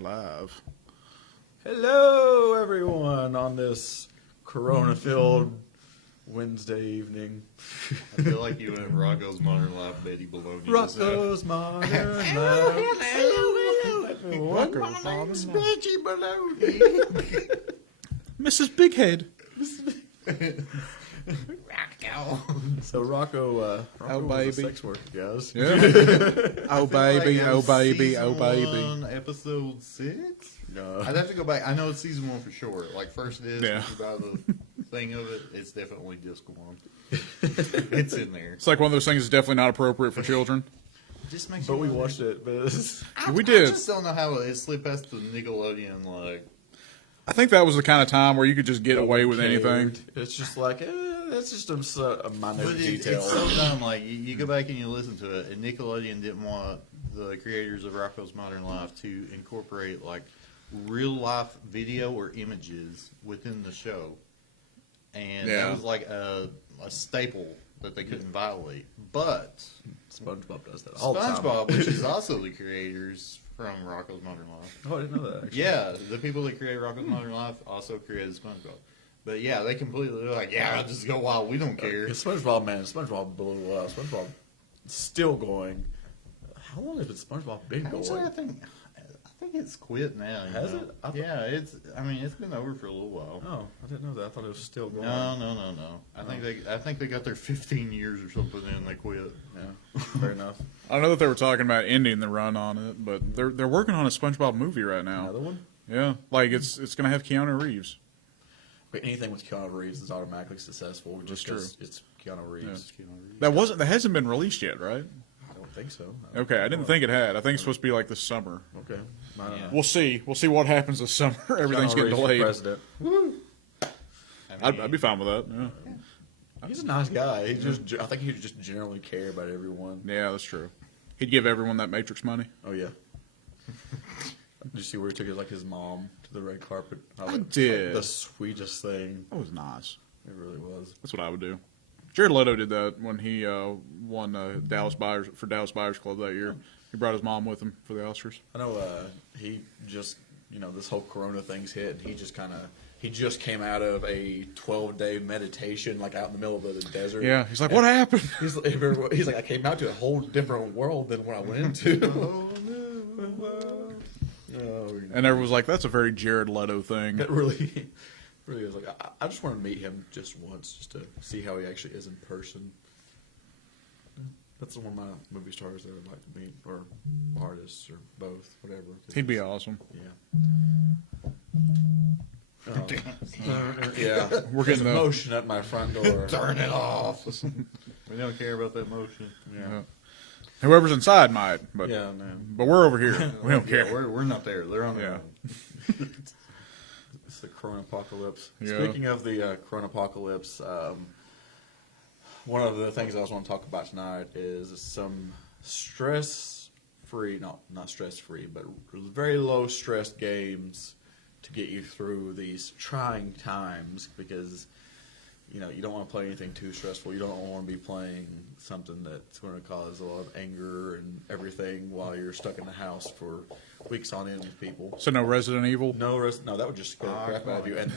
We're live. Hello, everyone, on this Corona-filled Wednesday evening. I feel like you went Rocco's Modern Life, Betty Baloney. Rocco's Modern Life. Hello, everyone. My name's Betty Baloney. Mrs. Bighead. Rocco. So Rocco was a baby. sex worker, guys. Yeah. Oh, baby, oh, baby, oh, baby. Episode 6? No. I'd have to go back. I know it's season 1 for sure. Like, first disc, Yeah. by the thing of it, it's definitely disc 1. It's in there. It's like one of those things that's definitely not appropriate for children. Just makes But you we wonder. watched it. But We did. I just don't know how it slipped past the Nickelodeon, like... I think that was the kind of time where you could just get no away one with anything. cared. It's just like, that's just a minor But detail. it's so dumb. Like you go back and you listen to it, and Nickelodeon didn't want the creators of Rocco's Modern Life to incorporate like real life video or images within the show, and Yeah. that was like a staple that they couldn't violate. But SpongeBob does that all the time. SpongeBob, which is also the creators from Rocco's Modern Life. Oh, I didn't know that. Actually. Yeah, the people that created Rocco's Modern Life also created SpongeBob. But yeah, they completely they're like, yeah, just go wild. We don't care. SpongeBob, man, SpongeBob blew up. SpongeBob still going. How long has SpongeBob been going? Actually, I think it's quit now. you Has know? it? Yeah, it's. I mean, it's been over for a little while. Oh, I didn't know that. I thought it was still going. No. I think they got their 15 years or something, and they quit. Yeah, fair enough. I know that they were talking about ending the run on it, but they're working on a SpongeBob movie right now. Another one? Yeah, like it's going to have Keanu Reeves. But anything with Keanu Reeves is automatically successful. Just true. 'cause it's Keanu Reeves. That hasn't been released yet, right? I don't think so. Okay, I didn't think it had. I think it's supposed to be like this summer. Okay. Yeah. We'll see. We'll see what happens this summer. Everything's Keanu getting Reeves for delayed. President. I'd be fine with that. Yeah. He's a nice guy. I think he just generally care about everyone. Yeah, that's true. He'd give everyone that Matrix money. Oh yeah. Did you see where he took his mom to the red carpet? I did. The sweetest thing. That was nice. It really was. That's what I would do. Jared Leto did that when he won Dallas Buyers Club that year. He brought his mom with him for the Oscars. I know he just, this whole Corona thing's hit. And he just came out of a 12-day meditation, like out in the middle of the desert. Yeah, he's like, what happened? He's like, I came out to a whole different world than what I went into. Oh, And everyone was like, that's a very Jared Leto thing. it really is. Like, I just want to meet him just once, just to see how he actually is in person. That's one of my movie stars that I'd like to meet, or artists, or both, whatever. He'd be awesome. Yeah. Yeah. We're There's getting a the motion at my front door. Turn it off. We don't care about that motion. yeah. Whoever's inside might, but Yeah, no. but we're over here. We don't Yeah, care. we're not there. They're on their Yeah. own. It's the Corona apocalypse. Yeah. Speaking of the Corona apocalypse, one of the things I was want to talk about tonight is some stress-free, not stress-free, but very low-stress games to get you through these trying times, because you don't want to play anything too stressful. You don't want to be playing something that's going to cause a lot of anger and everything while you're stuck in the house for weeks on end with people. So no Resident Evil. No, that would just scare the crap out of you, and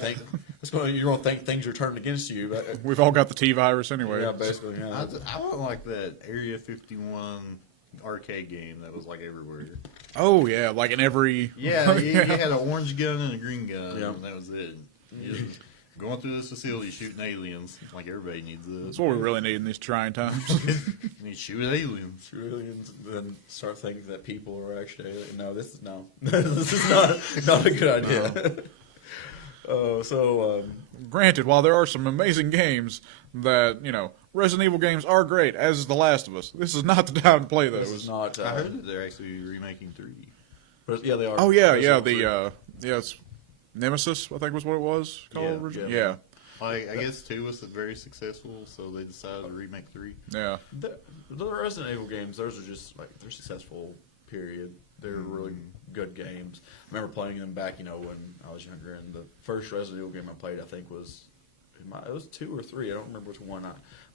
you're going to think things are turning against you. But, We've all got the T virus anyway. yeah, basically. Yeah. I want like that Area 51 arcade game that was like everywhere. Oh yeah, like in every Yeah, you had an orange gun and a green gun, Yeah. and that was it. Just going through this facility shooting aliens, like everybody needs That's this. what we really need in these trying times. You need to shoot aliens. Aliens, then start thinking that people are actually no. This is not a good idea. Granted, while there are some amazing games that Resident Evil games are great, as is The Last of Us. This is not the time to play This those. is not. I heard that they're actually remaking 3. But yeah, they are. Oh yeah, yeah. Resident It's Nemesis, I think was what it was called Yeah, originally. yeah. Yeah, I guess 2 was very successful, so they decided to remake 3. yeah. the Resident Evil games, those are just like they're successful. Period. They're really good games. I remember playing them back, when I was younger. And the first Resident Evil game I played, I think, was It was 2 or 3. I don't remember which one.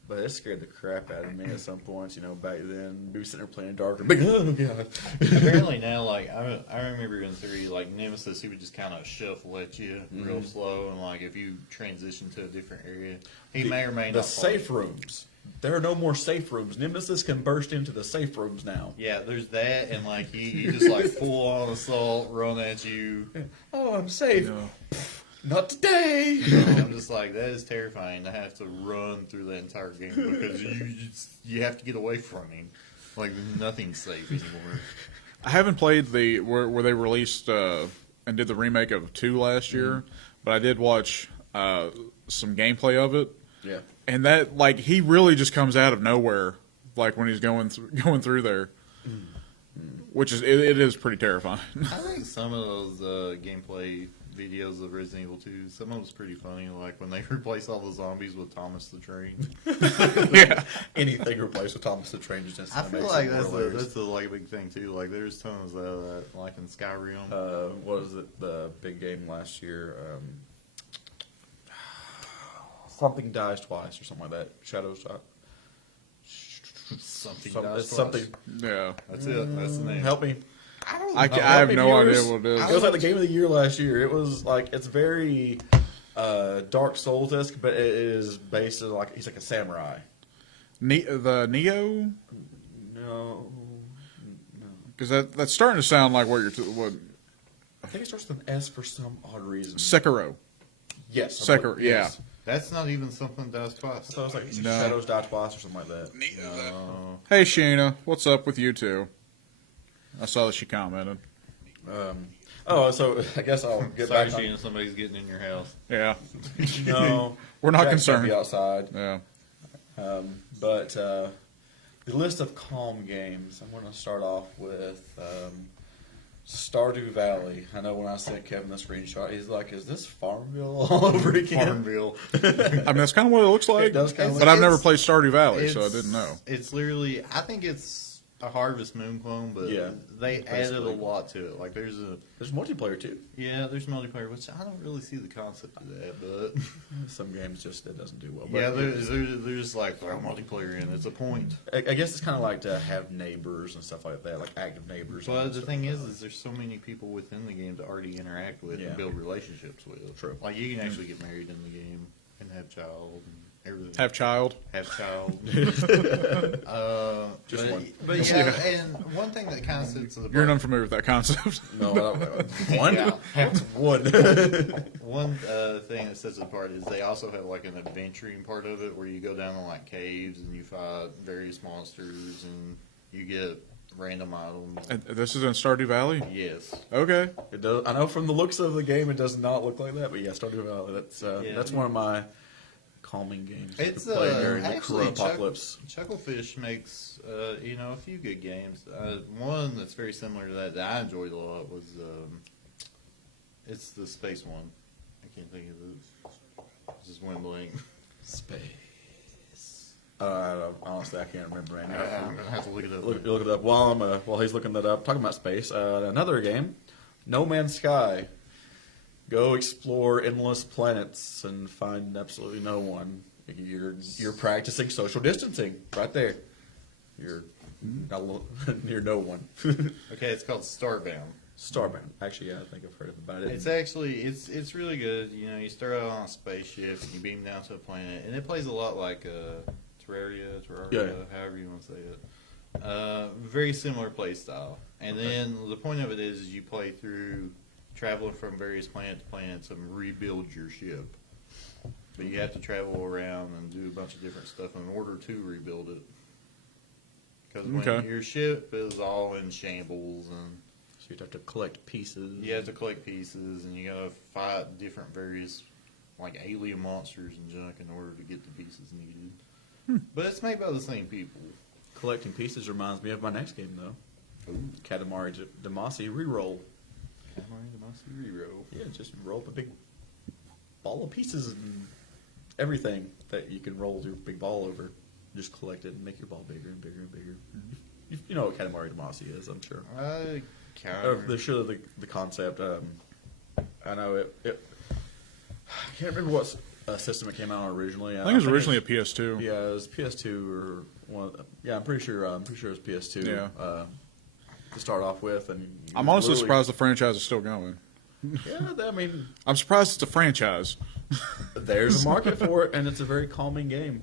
But it scared the crap out of me at some points. Back then we were sitting there playing dark and big. Oh god! Apparently now, like I remember in 3, like Nemesis, he would just kind of shuffle at you real slow, and like if you transition to a different area, he may or may not. The fall. safe rooms. There are no more safe rooms. Nemesis can burst into the safe rooms now. Yeah, there's that, and like he just like full on assault, run at you. Oh, I'm safe. No. Not today. I'm just like, that is terrifying to have to run through the entire game because you have to get away from him. Like nothing's safe anymore. I haven't played the where they released and did the remake of 2 last year, but I did watch some gameplay of it. Yeah. And that, like, he really just comes out of nowhere, like when he's going through there, which is it is pretty terrifying. I think some of those gameplay videos of Resident Evil 2, some of them's pretty funny. Like when they replace all the zombies with Thomas the Train. Yeah, Anything replaced with Thomas the Train just I instantly feel makes like it more that's hilarious. like a big thing too. Like there's tons of that, like in Skyrim. What was it? The big game last year. Something dies twice or something like that. Shadows die. Something. It's something. yeah. That's it. That's the name. Help me. I have no idea what it It is. was like the game of the year last year. It was like it's very Dark Souls-esque, but it is based on like he's like a samurai. The Neo, No, because that's starting to sound like what what I think it starts with an S for some odd reason. Sekiro. Yes, Sekiro, yeah. That's not even something that does twice. So it's like No. Shadows Die Twice or something like that. No. Hey Sheena, what's up with you two? I saw that she commented. So I guess I'll get Sorry, back on. Sheena, somebody's getting in your house. Yeah, No, We're not Jack concerned. Can't be outside. yeah. But the list of calm games, I'm going to start off with Stardew Valley. I know when I sent Kevin the screenshot, he's like, "Is this Farmville all over again?" Farmville. I mean, that's kind of what it looks like. It does kinda but look- I've never it's- played Stardew Valley, so I It's- didn't know. It's literally, I think it's a Harvest Moon clone, but Yeah, they added a basically. lot to it. Like there's multiplayer too. there's multiplayer, which I don't really see the concept of that, but Some games just it doesn't do well. But yeah, there's like throw multiplayer in. It's a point. I guess it's kind of like to have neighbors and stuff like that, like active neighbors. But and the stuff thing like is that. there's so many people within the game to already interact with Yeah. and build relationships with. True. Like you can actually get married in the game and have child and everything. Have child. Have child. Just but, one. But yeah, and one thing that kind of sits to the You're bottom- unfamiliar with that concept. no, one. Yeah. That's one. One thing that sets it apart is they also have like an adventuring part of it where you go down to like caves and you fight various monsters and you get random items. And this is in Stardew Valley. Yes. Okay. It does. I know from the looks of the game, it does not look like that. But yeah, Stardew Valley. That's one of my calming games It's to play during the actually apocalypse. Chucklefish makes a few good games. One that's very similar to that I enjoyed a lot was it's the space one. I can't think of it. It's just one blank. Space. Honestly, I can't remember right I'm now. gonna have to look it up. Look it up while he's looking that up. Talking about space, another game, No Man's Sky. Go explore endless planets and find absolutely no one. You're practicing social distancing right there. You're near no one. Okay, it's called Starbound. Starbound. Actually, yeah, I think I've heard about it. It's actually it's really good. You know, you start out on a spaceship and you beam down to a planet, and it plays a lot like Terraria, Yeah. however you want to say it. Very similar play style. And then the point of it is you play through traveling from various planet to planet and rebuild your ship. But you have to travel around and do a bunch of different stuff in order to rebuild it. Because when Okay. your ship is all in shambles and So you have to collect pieces. you have to collect pieces, and you gotta fight different various, like alien monsters and junk in order to get the pieces needed. But it's made by the same people. Collecting pieces reminds me of my next game, though. Katamari Damacy Reroll. Yeah, just roll up a big ball of pieces and everything that you can roll your big ball over. Just collect it and make your ball bigger and bigger and bigger. You know what Katamari Damacy is, I'm sure. I They're sure the concept. I know it. I can't remember system it came out on originally. I think it was originally a PS2. Yeah, it was PS2 or one. Yeah, I'm pretty sure. it was PS2. Yeah. To start off with, and I'm honestly surprised the franchise is still going. Yeah, I mean, I'm surprised it's a franchise. there's a market for it, and it's a very calming game.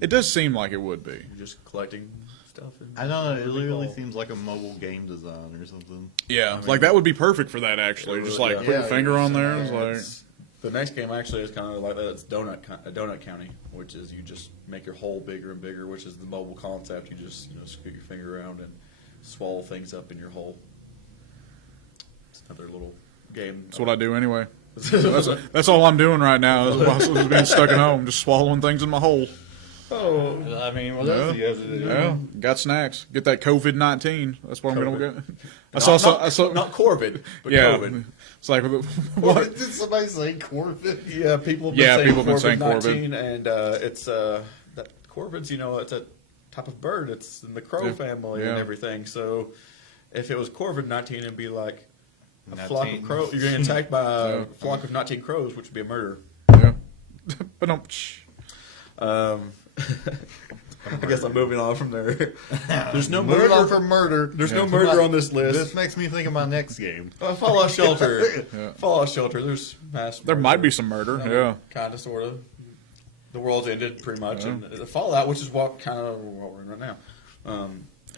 It does seem like it would be. You're just collecting stuff. And I don't know. It literally Recall. seems like a mobile game design or something. Yeah, like that would be perfect for that. Actually, just like Yeah. put your finger on there. It's like, It's- the next game actually is kind of like that. It's Donut County, which is you just make your hole bigger and bigger, which is the mobile concept. You just scoot your finger around and swallow things up in your hole. It's another little game. that's what I do anyway. That's all I'm doing right now. Is while I was being stuck at home, just swallowing things in my hole. Oh, I mean, what Yeah. else do you have to do? Yeah, got snacks. Get that COVID-19. That's what I'm gonna COVID. get. I saw. not Corvid, but yeah, COVID. it's like What? what? Did somebody say Corvid? Yeah, people have been saying Corvid-19, and it's that Corvid's, it's a type of bird. It's in the crow Yeah. family Yeah. and everything. So if it was Corvid-19, it'd be like a 19. flock of crows. You're getting attacked by a Yeah. flock of 19 crows, which would be a murder. Yeah, but don't. I guess I'm moving on from there. There's no Moving on murder. from murder. There's no murder on this list. This makes me think of my next game. Fallout Shelter. Yeah. Fallout Shelter. There's mass. There might be some murder. Yeah. Kind of, sort of. The world's ended pretty much, Yeah. and the Fallout, which is what we're in right now.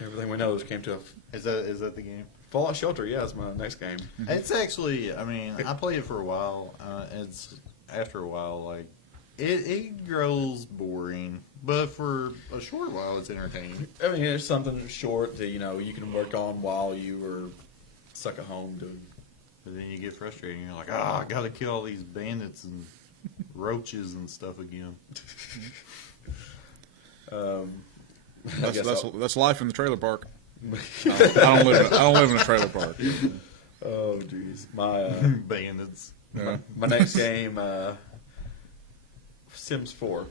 Everything we know came to a Is that the game? Fallout Shelter. Yeah, it's my next game. It's actually, I mean, I played it for a while. It's after a while, like it grows boring, but for a short while, it's entertaining. I mean, it's something short that you can work on while you were stuck at home doing. But then you get frustrated, and you're like, I gotta kill all these bandits and roaches and stuff again. I That's guess that's, I'll- that's life in the trailer park. I don't live in a trailer park. Oh, jeez. My Bandits. Yeah. my next game, Sims 4,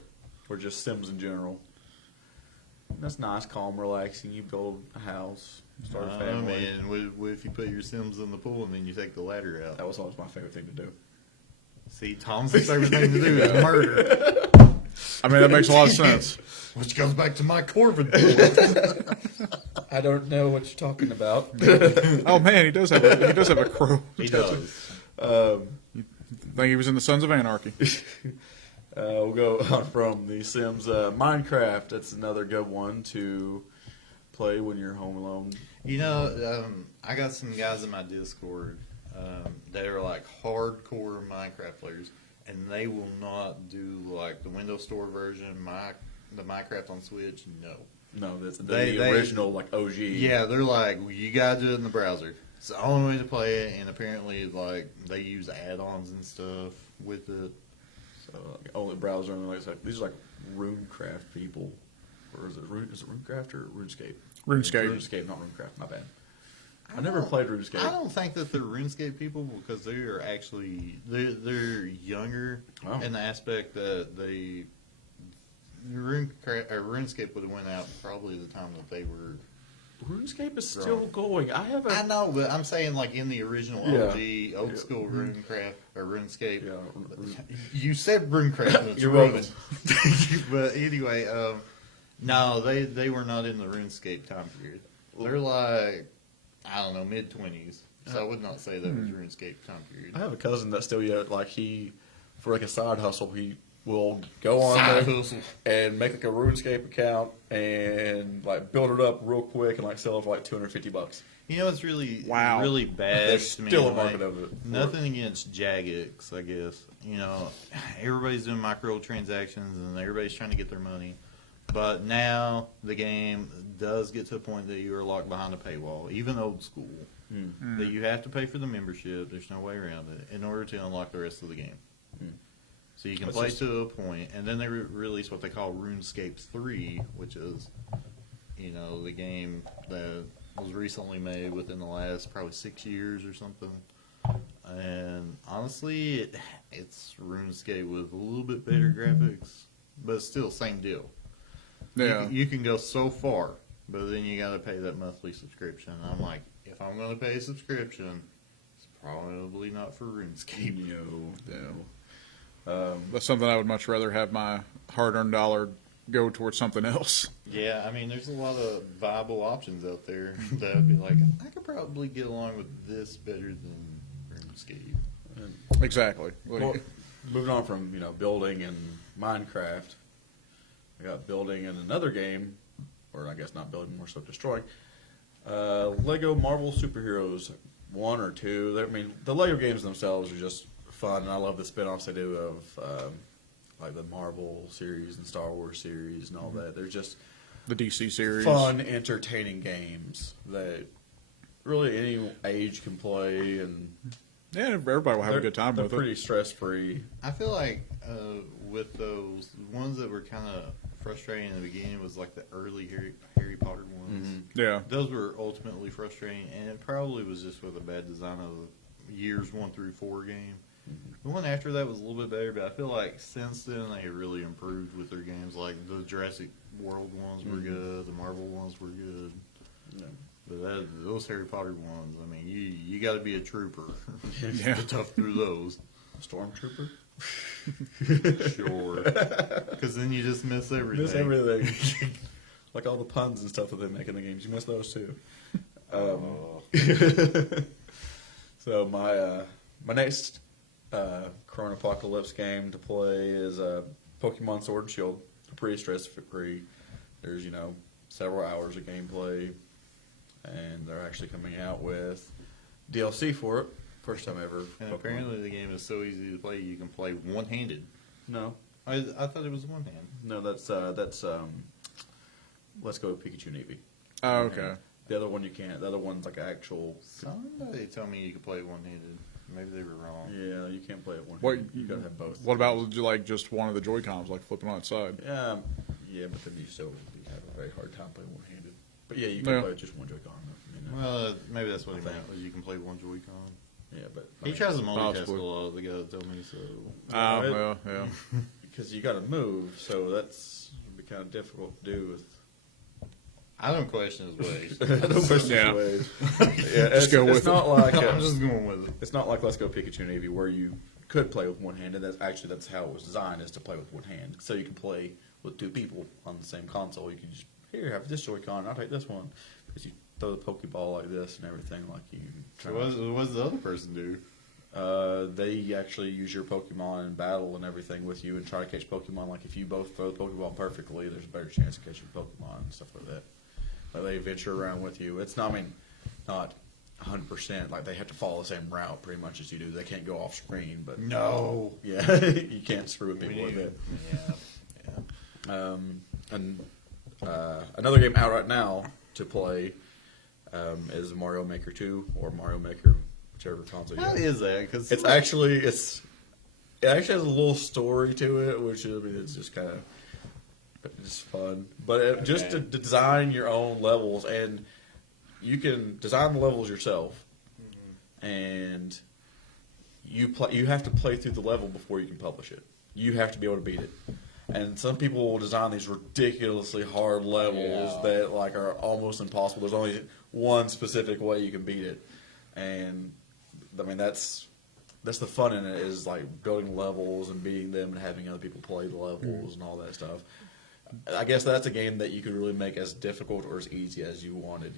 or just Sims in general. That's nice, calm, relaxing. You build a house, start a Oh family. man, what if you put your Sims in the pool and then you take the ladder out? That was always my favorite thing to do. See, Tom's favorite thing to do is murder. I mean, that makes a lot of sense. Which goes back to my Corvid pool. I don't know what you're talking about. Oh man, he does have a crow. He does. Think he was in the Sons of Anarchy. We'll go on from the Sims. Minecraft, that's another good one to play when you're home alone. I got some guys in my Discord that are like hardcore Minecraft players, and they will not do like the Windows Store version, the Minecraft on Switch. No. No, that's They- the original, like, OG. Yeah, they're like, you gotta do it in the browser. It's the only way to play it, and apparently, like, they use add-ons and stuff with it. So, only browser, and these are like RuneCraft people. Or is it RuneCraft or RuneScape? RuneScape. RuneScape, not RuneCraft, my bad. I never played RuneScape. I don't think that they're RuneScape people because they are actually they're younger Oh. in the aspect that RuneScape would have went out probably the time that they were. RuneScape is still going. I haven't. I know, but I'm saying like in the original Yeah. OG old school RuneCraft or RuneScape. Yeah, You said RuneCraft. and it's You're Rune. welcome. But anyway, no, they were not in the RuneScape time period. They're like, I don't know, mid-20s. So I would not say that was RuneScape time period. I have a cousin that still, for like a side hustle, he will go on Side there hustle. and make like a RuneScape account and like build it up real quick and like sell it for like $250. You know, it's really, Wow. really bad. There's to me, still a like, market of it. Nothing against Jagex, I guess. Everybody's doing microtransactions and everybody's trying to get their money. But now the game does get to a point that you are locked behind a paywall, even old school. That you have to pay for the membership. There's no way around it in order to unlock the rest of the game. So you can That's play just- to a point, and then they release what they call RuneScape 3, which is, the game that was recently made within the last probably 6 years or something. And honestly, it's RuneScape with a little bit better graphics, but it's still same deal. Yeah. You can go so far, but then you got to pay that monthly subscription. And I'm like, if I'm going to pay a subscription, it's probably not for RuneScape. No. That's something I would much rather have my hard-earned dollar go towards something else. Yeah, I mean, there's a lot of viable options out there that would be like, I could probably get along with this better than RuneScape. Exactly. Like, Well, moving on from building in Minecraft, I got building in another game, or I guess not building, more so destroying. Lego Marvel Superheroes 1 or 2. I mean, the Lego games themselves are just fun, and I love the spin-offs they do of like the Marvel series and Star Wars series and all that. They're just the DC series. fun, entertaining games that really any age can play, and Yeah, everybody will have a good time they're with pretty it. stress-free. I feel like with those ones that were kind of frustrating in the beginning was like the early Harry Potter ones. Yeah. Those were ultimately frustrating, and it probably was just with a bad design of years 1 through 4 game. The one after that was a little bit better, but I feel like since then they have really improved with their games. Like the Jurassic World ones were good, the Marvel ones were good. Yeah. But those Harry Potter ones, I mean, you got to be a trooper Yeah. to tough through those. Stormtrooper? Sure, because then you just miss everything. Miss everything. Like all the puns and stuff that they make in the games. You miss those too. So my next Corona Apocalypse game to play is Pokemon Sword and Shield. Pretty stress-free. There's, several hours of gameplay. And they're actually coming out with DLC for it. First time ever. And Pokemon. apparently the game is so easy to play, you can play one-handed. No. I thought it was one hand. No, that's Let's Go Pikachu and Eevee. Oh, okay. The other one you can't. The other one's like actual. Somebody told me you could play one-handed. Maybe they were wrong. Yeah, you can't play it one. What You gotta have both. What about like just one of the Joy-Cons, like flipping on its side? Yeah, but then you still have a very hard time playing one-handed. But yeah, you can Yeah. play with just one Joy-Con. Well, maybe that's what he I think. meant, was you can play one Joy-Con. Yeah, but He tries to multitask a Possibly. lot, the guy that told me, so... Well, yeah. because you got to move, so that's be kind of difficult to do with. I don't question his ways. No question Yeah. ways. Yeah, Just go with it's not it. like I'm just going with it. it's not like Let's Go Pikachu and Eevee where you could play with one hand, and that's how it was designed, is to play with one hand. So you can play with two people on the same console. You can just have this Joy-Con, I'll take this one, because you throw the Pokeball like this and everything like you. So what does the other person do? They actually use your Pokemon in battle and everything with you and try to catch Pokemon. Like if you both throw the Pokeball perfectly, there's a better chance of catching Pokemon and stuff like that. Like they venture around with you. It's not, not 100%. Like they have to follow the same route pretty much as you do. They can't go off screen, but No. yeah, you can't screw with people with it. Yeah. And another game out right now to play is Mario Maker 2 or Mario Maker, whichever console you How have. is that? Because It actually has a little story to it, which it's just kind of just fun. But just to design your own levels, and you can design the levels yourself, and you have to play through the level before you can publish it. You have to be able to beat it. And some people will design these ridiculously hard levels that like are almost impossible. There's only one specific way you can beat it, and I mean that's the fun in it, is like building levels and beating them and having other people play the levels and all that stuff. I guess that's a game that you could really make as difficult or as easy as you wanted.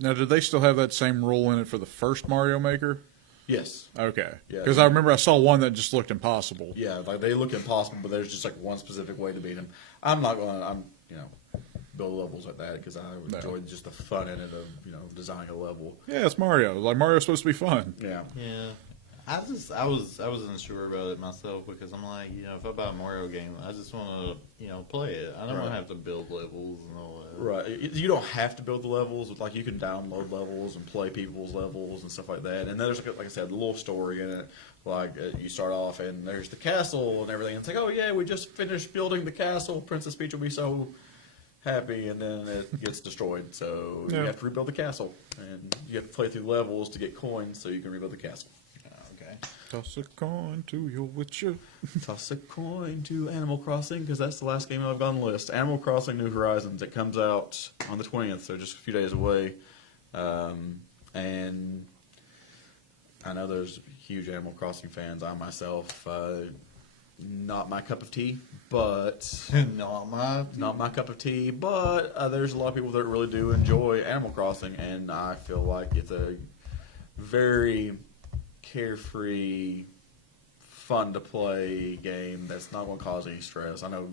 Now, did they still have that same rule in it for the first Mario Maker? Yes. Okay. Yeah. Because I remember I saw one that just looked impossible. Yeah, like they look impossible, but there's just like one specific way to beat them. I'm not gonna, build levels like that because I No. enjoy just the fun in it of, designing a level. Yeah, it's Mario. Like, Mario's supposed to be fun. Yeah. Yeah. I wasn't sure about it myself because I'm like, if I buy a Mario game, I just want to, play it. I don't want Right. to have to build levels and all that. Right. You don't have to build the levels, but like you can download levels and play people's levels and stuff like that. And there's, like I said, a little story in it. Like you start off and there's the castle and everything. It's like, oh yeah, we just finished building the castle. Princess Peach will be so happy, and then it gets destroyed. So you Yeah. have to rebuild the castle, and you have to play through levels to get coins so you can rebuild the castle. Okay. Toss a coin to your witcher. Toss a coin to Animal Crossing, because that's the last game I've got on the list. Animal Crossing New Horizons. It comes out on the 20th, so just a few days away. And I know there's huge Animal Crossing fans. I myself not my cup of tea, but Not my. not my cup of tea. But there's a lot of people that really do enjoy Animal Crossing, and I feel like it's a very carefree, fun to play game that's not going to cause any stress. I know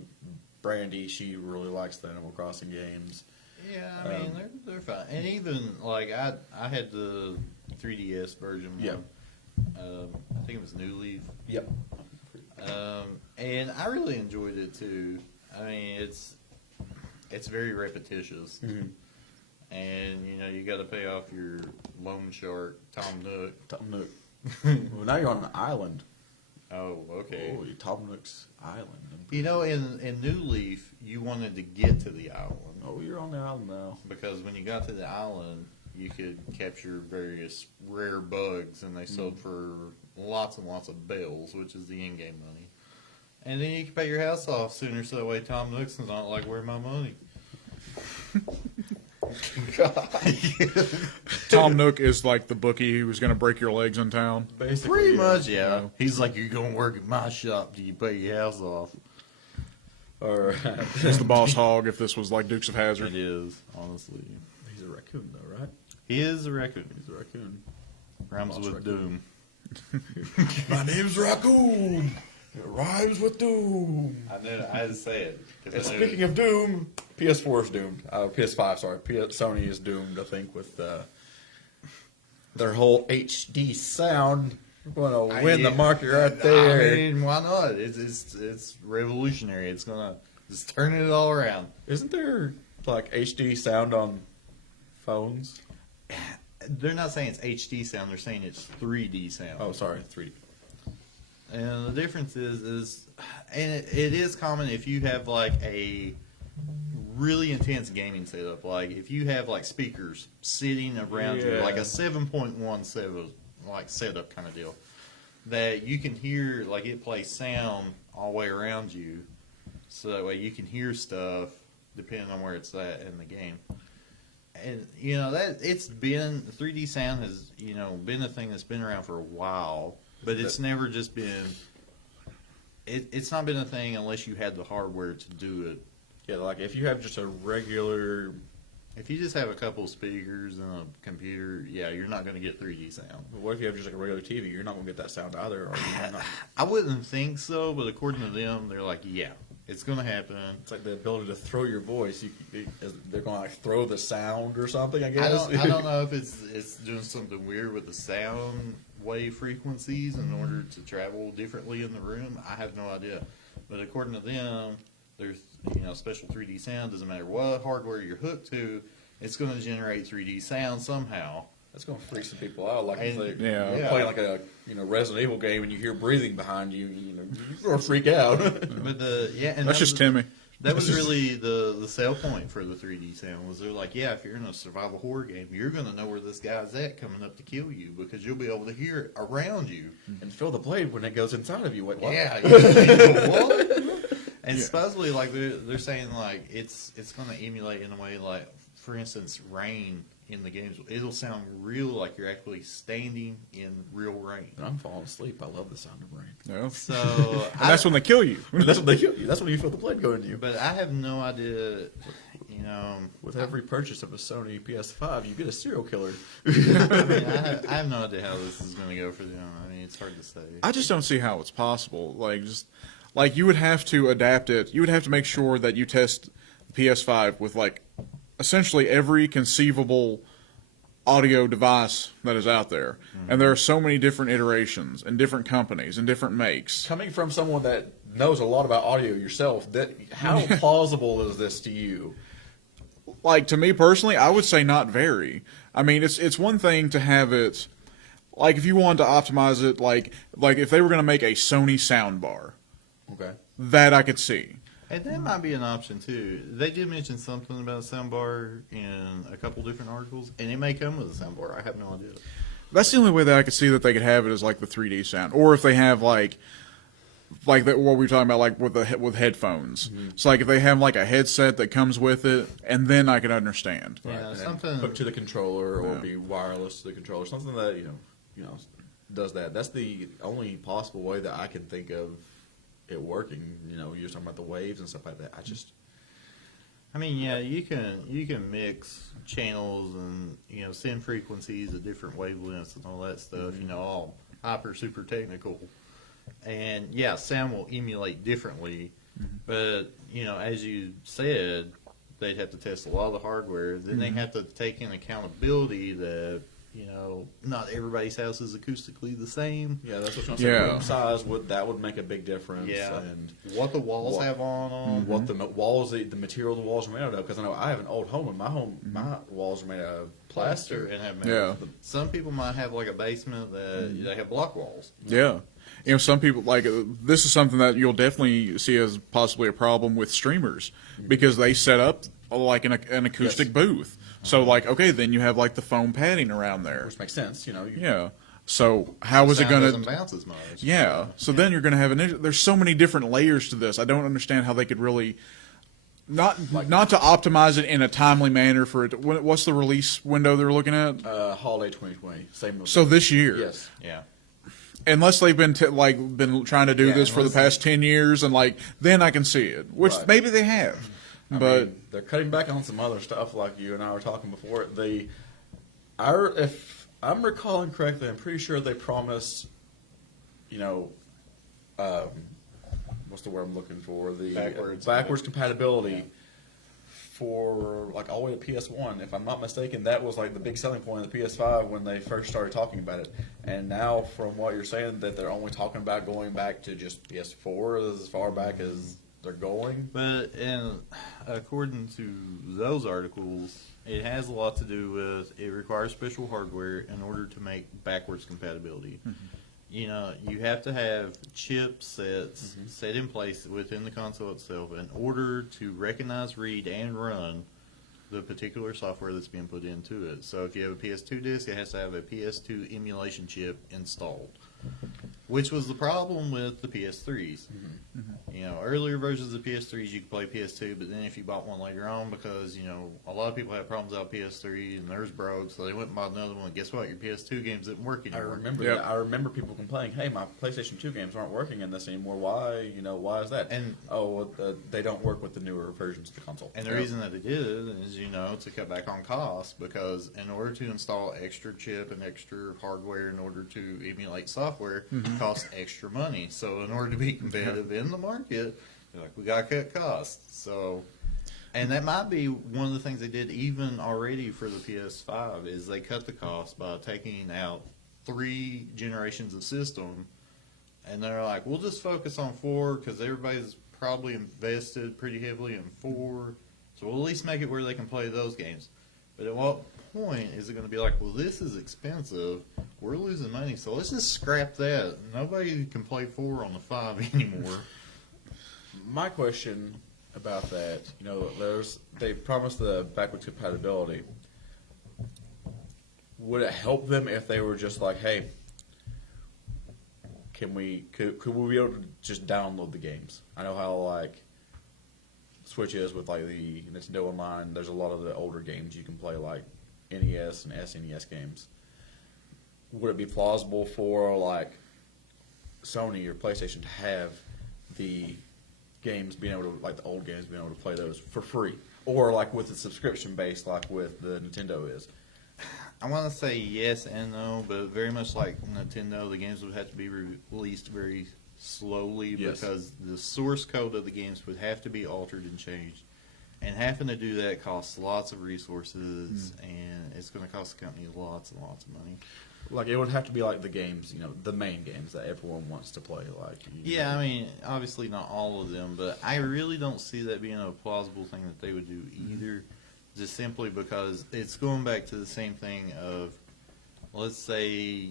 Brandy, she really likes the Animal Crossing games. Yeah, I mean they're fine, and even like I had the 3DS version. Yeah. I think it was New Leaf. Yep. And I really enjoyed it too. I mean, it's very repetitious, and you know you got to pay off your loan shark, Tom Nook. Tom Nook. Well, now you're on an island. Oh, okay. Oh, Tom Nook's island. You know, in New Leaf, you wanted to get to the island Oh, you're on the island now. because when you got to the island, you could capture various rare bugs, and they sold for lots and lots of bells, which is the in-game money. And then you can pay your house off sooner, so that way Tom Nook's not like, "Where's my money?" Tom Nook is like the bookie who was going to break your legs in town. Basically, Pretty yeah. much, yeah. He's like, "You're gonna work at my shop till you pay your house off." All right. He's the boss hog if this was like Dukes of It Hazzard. is, honestly. He's a raccoon, though, right? He is a raccoon. He's a raccoon. Rhymes Boss with raccoon. doom. My name's Raccoon. It rhymes with Doom. I knew I had to say it. And speaking of Doom, PS4 is doomed. PS5, sorry. Sony is doomed, I think, with their whole HD sound. Going to win the market right there. I mean, why not? It's revolutionary. It's gonna just turn it all around. Isn't there like HD sound on phones? They're not saying it's HD sound. They're saying it's 3D sound. Oh, sorry, 3D. And the difference is and it is common if you have like a really intense gaming setup. Like if you have like speakers sitting around you, Yeah. like a 7.1 like setup kind of deal, that you can hear like it plays sound all the way around you, so that way you can hear stuff depending on where it's at in the game. And you know that it's been 3D sound has been a thing that's been around for a while, but it's never just been. It's not been a thing unless you had the hardware to do it. Yeah, like if you have just a regular. If you just have a couple of speakers and a computer, yeah, you're not going to get 3D sound. What if you have just like a regular TV? You're not going to get that sound either. Or you might not. I wouldn't think so, but according to them, they're like, yeah, it's going to happen. It's like the ability to throw your voice. They're going to like throw the sound or something. I I guess. don't know if it's doing something weird with the sound wave frequencies in order to travel differently in the room. I have no idea. But according to them, there's special 3D sound. Doesn't matter what hardware you're hooked to, it's going to generate 3D sound somehow. That's going to freak some people out. Like if And- they're Yeah. playing like a Resident Evil game and you hear breathing behind you, you're going to freak out. But and That's just Timmy. That was really the sell point for the 3D sound. Was they're like, yeah, if you're in a survival horror game, you're going to know where this guy's at coming up to kill you because you'll be able to hear it around you. And feel the blade when it goes inside of you. Wait, what? Yeah, what? And supposedly, like they're saying, like it's going to emulate in a way, like for instance, rain in the games. It'll sound real, like you're actually standing in real rain. And I'm falling asleep. I love the sound of rain. Yeah. So And that's when they kill you. That's when they kill you. That's when you feel the blade go into you. but I have no idea. With every purchase of a Sony PS5, you get a serial killer. I mean, I have no idea how this is going to go for them. I mean, it's hard to say. I just don't see how it's possible. Like you would have to adapt it. You would have to make sure that you test the PS5 with like essentially every conceivable audio device that is out there. And there are so many different iterations and different companies and different makes. Coming from someone that knows a lot about audio yourself, how plausible is this to you? Like to me personally, I would say not very. I mean, it's one thing to have it like if you wanted to optimize it like if they were going to make a Sony soundbar, Okay. that I could see. And that might be an option too. They did mention something about a soundbar in a couple different articles, and it may come with a soundbar. I have no idea. That's the only way that I could see that they could have it is like the 3D sound, or if they have like that what we were talking about, like with headphones. It's like if they have like a headset that comes with it, and then I could understand. Yeah, And then something. hooked to the controller or Yeah. be wireless to the controller, something that does that. That's the only possible way that I can think of it working. You know, you're talking about the waves and stuff like that. I mean, yeah, you can mix channels and send frequencies at different wavelengths and all that stuff. All hyper super technical, and yeah, sound will emulate differently. But as you said, they'd have to test a lot of the hardware. Then they have to take in accountability that not everybody's house is acoustically the same. Yeah, that's what I'm saying. Yeah. Room size would make a big difference. Yeah, And what the walls have on them. what the walls, the material the walls are made out of. Because I know I have an old home, and my walls are made out of plaster. And have Yeah. Some people might have like a basement that they have block walls. Yeah. Some people this is something that you'll definitely see as possibly a problem with streamers because they set up like an acoustic Yes. booth. So okay, then you have like the foam padding around there. Which makes sense, Yeah. So how is it Sound going doesn't to? bounce as much. Yeah. So then you're going to have there's so many different layers to this. I don't understand how they could really not to optimize it in a timely manner for it. What's the release window they're looking at? Holiday 2020, same. So this year. Yes. Yeah. Unless they've been been trying to do Yeah, this for the unless past 10 years, and then I can see it, which Right. maybe they have, I but mean, they're cutting back on some other stuff, like you and I were talking before. If I'm recalling correctly, I'm pretty sure they promised, what's the word I'm looking for? The backwards compatibility for all the way to PS1. If I'm not mistaken, that was like the big selling point of the PS5 when they first started talking about it. And now, from what you're saying, that they're only talking about going back to just PS4 as far back as they're going. But according to those articles, it has a lot to do with it requires special hardware in order to make backwards compatibility. You have to have chipsets set in place within the console itself in order to recognize, read, and run the particular software that's being put into it. So if you have a PS2 disc, it has to have a PS2 emulation chip installed, which was the problem with the PS3s. Earlier versions of PS3s, you could play PS2, but then if you bought one later on, because, a lot of people had problems out PS3 and theirs broke, so they went and bought another one. Guess what? Your PS2 games didn't work I anymore. remember Yep. that. I remember people complaining, "Hey, my PlayStation 2 games aren't working in this anymore. Why? Why is that?" And- they don't work with the newer versions of the console. And the reason that they did it is, to cut back on costs, because in order to install extra chip and extra hardware in order to emulate software costs extra money. So in order to be competitive in the market, they're like, we got to cut costs. So, and that might be one of the things they did even already for the PS5 is they cut the cost by taking out 3 generations of system, and they're like, we'll just focus on 4 because everybody's probably invested pretty heavily in 4, so we'll at least make it where they can play those games. But at what point is it going to be like, well, this is expensive, we're losing money, so let's just scrap that. Nobody can play 4 on the 5 anymore. My question about that, they promised the backwards compatibility. Would it help them if they were just like, hey, could we be able to just download the games? I know how Switch is with the Nintendo Online. There's a lot of the older games you can play, like NES and SNES games. Would it be plausible for Sony or PlayStation to have the games being able to the old games being able to play those for free, or with a subscription based with the Nintendo is? I want to say yes and no, but very much like Nintendo, the games would have to be released very slowly Yes. because the source code of the games would have to be altered and changed. And having to do that costs lots of resources, and it's going to cost the company lots and lots of money. It would have to be the games, the main games that everyone wants to play. Yeah, I mean, obviously not all of them, but I really don't see that being a plausible thing that they would do either. Just simply because it's going back to the same thing of, let's say,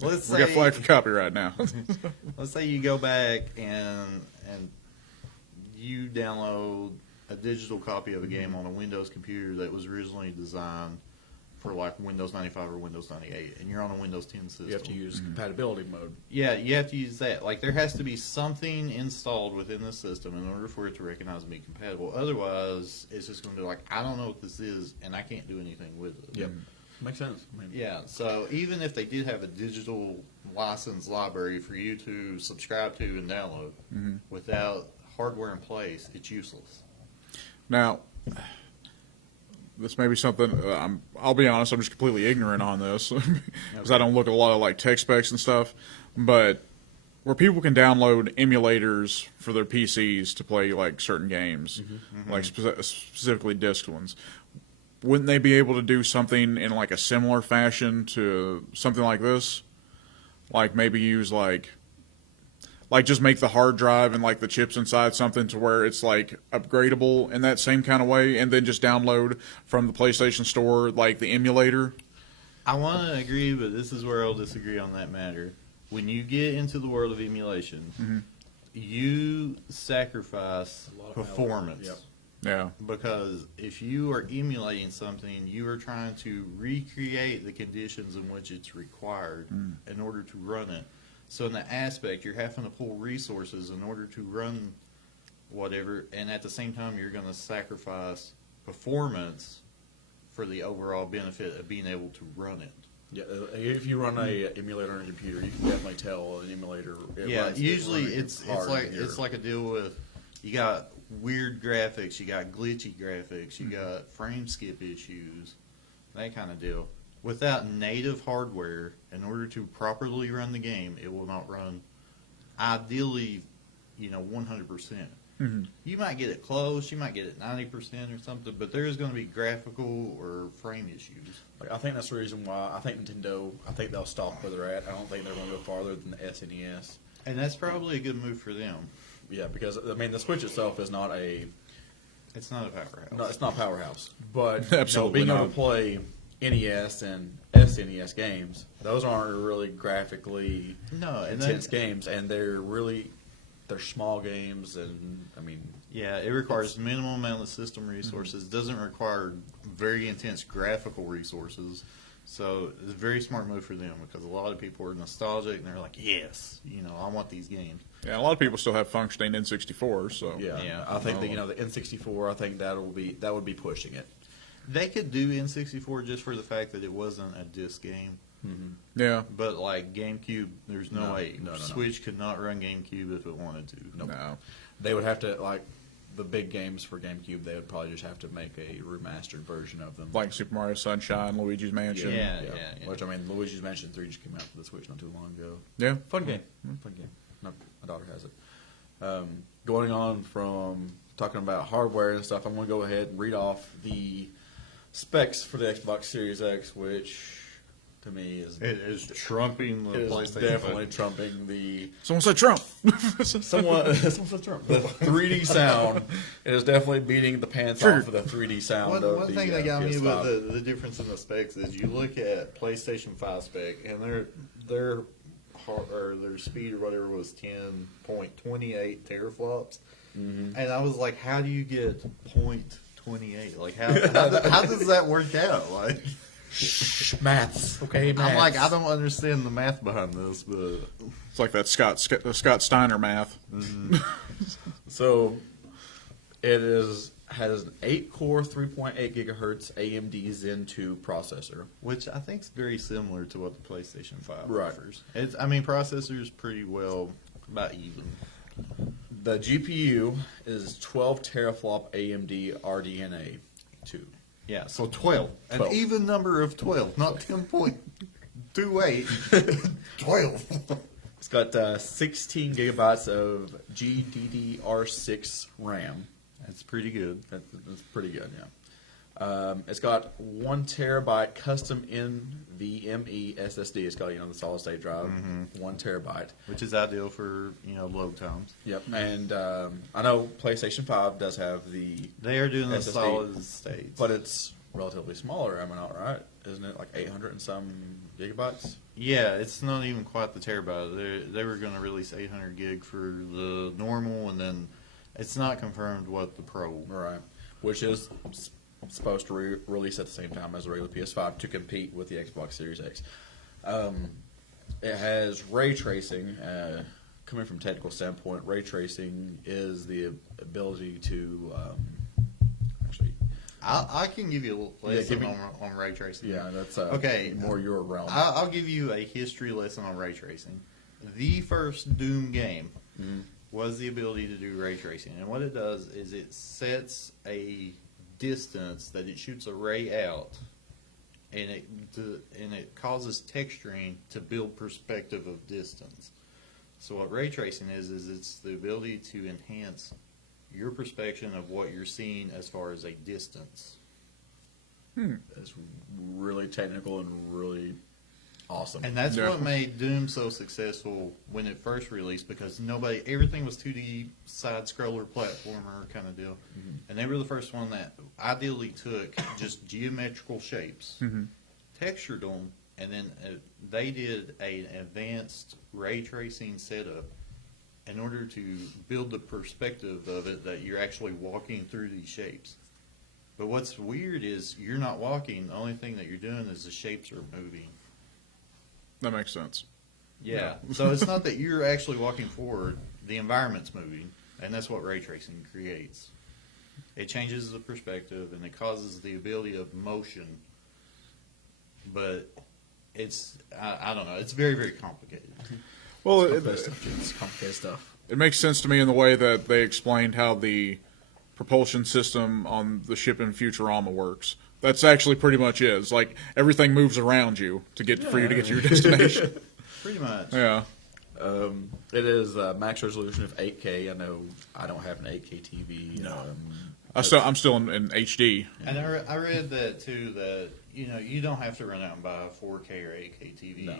we got flagged for copyright now. let's say you go back and you download a digital copy of a game on a Windows computer that was originally designed for Windows 95 or Windows 98, and you're on a Windows 10 system. You have to use compatibility mode. Yeah, you have to use that. There has to be something installed within the system in order for it to recognize and be compatible. Otherwise, it's just going to be I don't know what this is, and I can't do anything with it. Yep. Makes sense. I mean, Yeah, so even if they did have a digital license library for you to subscribe to and download, without hardware in place, it's useless. Now, this may be something, I'll be honest, I'm just completely ignorant on this because I don't look at a lot of like tech specs and stuff, but where people can download emulators for their PCs to play like certain games, like specifically disc ones, wouldn't they be able to do something in like a similar fashion to something like this? Like maybe use like just make the hard drive and like the chips inside something to where it's like upgradable in that same kind of way, and then just download from the PlayStation Store like the emulator. I want to agree, but this is where I'll disagree on that matter. When you get into the world of emulation, you sacrifice A lot of performance. Yep. Yeah. Because if you are emulating something, you are trying to recreate the conditions in which it's required in order to run it. So in that aspect, you're having to pull resources in order to run whatever, and at the same time, you're going to sacrifice performance for the overall benefit of being able to run it. Yeah, if you run a emulator on a computer, you can definitely tell an emulator. Usually it's like a deal with you got weird graphics, you got glitchy graphics, you got frame skip issues, that kind of deal. Without native hardware, in order to properly run the game, it will not run. Ideally, 100%. You might get it close, you might get it 90% or something, but there's going to be graphical or frame issues. Like, I think that's the reason why I think Nintendo. I think they'll stop where they're at. I don't think they're going to go farther than the SNES. And that's probably a good move for them. Yeah, because I mean the Switch itself is not a. It's not a powerhouse. No, it's not powerhouse, but Absolutely being able not. to play NES and SNES games, those aren't really graphically No, and intense games, and they're small games, and I mean, yeah, it requires minimal amount of system resources. Doesn't require very intense graphical resources. So it's a very smart move for them because a lot of people are nostalgic and they're like, yes, I want these games. Yeah, a lot of people still have functioning N64, so yeah, I think that the N64, I think that would be pushing it. They could do N64 just for the fact that it wasn't a disc game. yeah, But like GameCube, there's no way. No. Switch could not run GameCube if it wanted to. no. They would have to, like, the big games for GameCube, they would probably just have to make a remastered version of them. Like Super Mario Sunshine, Luigi's Mansion. Yeah. Which, I mean, Luigi's Mansion 3 just came out for the Switch not too long ago. Yeah. Fun game. Fun game. My daughter has it. Going on from talking about hardware and stuff, I'm going to go ahead and read off the specs for the Xbox Series X, which to me is It is trumping the PlayStation. definitely trumping the Someone said Trump. someone said Trump. The 3D sound is definitely beating the pants off of the 3D sound. One thing that got me PS5. with the difference in the specs is you look at PlayStation 5 spec and their speed or whatever was 10.28 teraflops, and I was like, how do you get 0.28? Like how does that work out? Like Maths, okay, I'm like, I don't understand the math behind this, but It's like that Scott Steiner math. So it has an 8-core, 3.8 gigahertz AMD Zen 2 processor. which I think is very similar to what the PlayStation 5 Right. offers. Processor's pretty well about even. The GPU is 12 teraflop AMD RDNA 2. Yeah, so 12. 12. An even number of 12, not 10.28. 12. It's got 16 gigabytes of GDDR6 RAM. That's pretty good. That's pretty good, yeah. It's got 1 terabyte custom NVMe SSD. It's got the solid state drive, 1 terabyte. Which is ideal for, load times. Yep. And I know PlayStation 5 does have the, They are doing the SSD, solid states. but it's relatively smaller. Am I not right? Isn't it like 800 and some gigabytes? yeah, it's not even quite the terabyte. They were going to release 800 gig for the normal, and then it's not confirmed what the Pro. Right. Which is supposed to release at the same time as the regular PS5 to compete with the Xbox Series X. It has ray tracing. Coming from a technical standpoint, ray tracing is the ability to actually. I can give you a little lesson give me- on ray tracing. Yeah, that's Okay. more your realm. I'll give you a history lesson on ray tracing. The first Doom game was the ability to do ray tracing, and what it does is it sets a distance that it shoots a ray out, and it causes texturing to build perspective of distance. So what ray tracing is it's the ability to enhance your perception of what you're seeing as far as a distance. It's really technical and really awesome. And that's Yeah. what made Doom so successful when it first released, because everything was 2D side scroller platformer kind of deal. And they were the first one that ideally took just geometrical shapes, textured them, and then they did an advanced ray tracing setup in order to build the perspective of it that you're actually walking through these shapes. But what's weird is you're not walking. The only thing that you're doing is the shapes are moving. That makes sense. Yeah. So it's not that you're actually walking forward. The environment's moving, and that's what ray tracing creates. It changes the perspective, and it causes the ability of motion. But I don't know. It's very, very complicated. Well, It's complicated stuff. it makes sense to me in the way that they explained how the propulsion system on the ship in Futurama works. That's actually pretty much is. Like, everything moves around you for you to get to your destination. Pretty much. Yeah. It is max resolution of 8K. I know I don't have an 8K TV. No. I'm still in HD. And I read that too. That you don't have to run out and buy a 4K or 8K TV. No.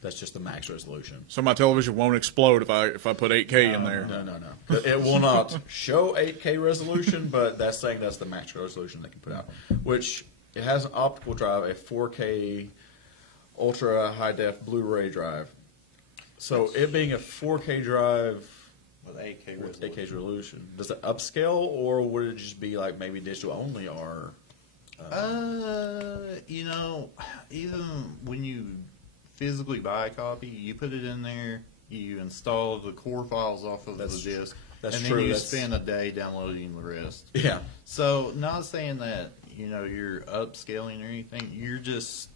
That's just the max resolution. So my television won't explode if I put 8K in there. No. It will not show 8K resolution, but that's saying that's the max resolution they can put out. Which it has an optical drive, a 4K ultra high def Blu-ray drive. So it being a 4K drive With 8K with resolution. 8K resolution, does it upscale or would it just be like maybe digital only or? Even when you physically buy a copy, you put it in there, you install the core files off of That's the disk, that's and true, then you that's- spend a day downloading the rest. Yeah. So, not saying that you're upscaling or anything. You're just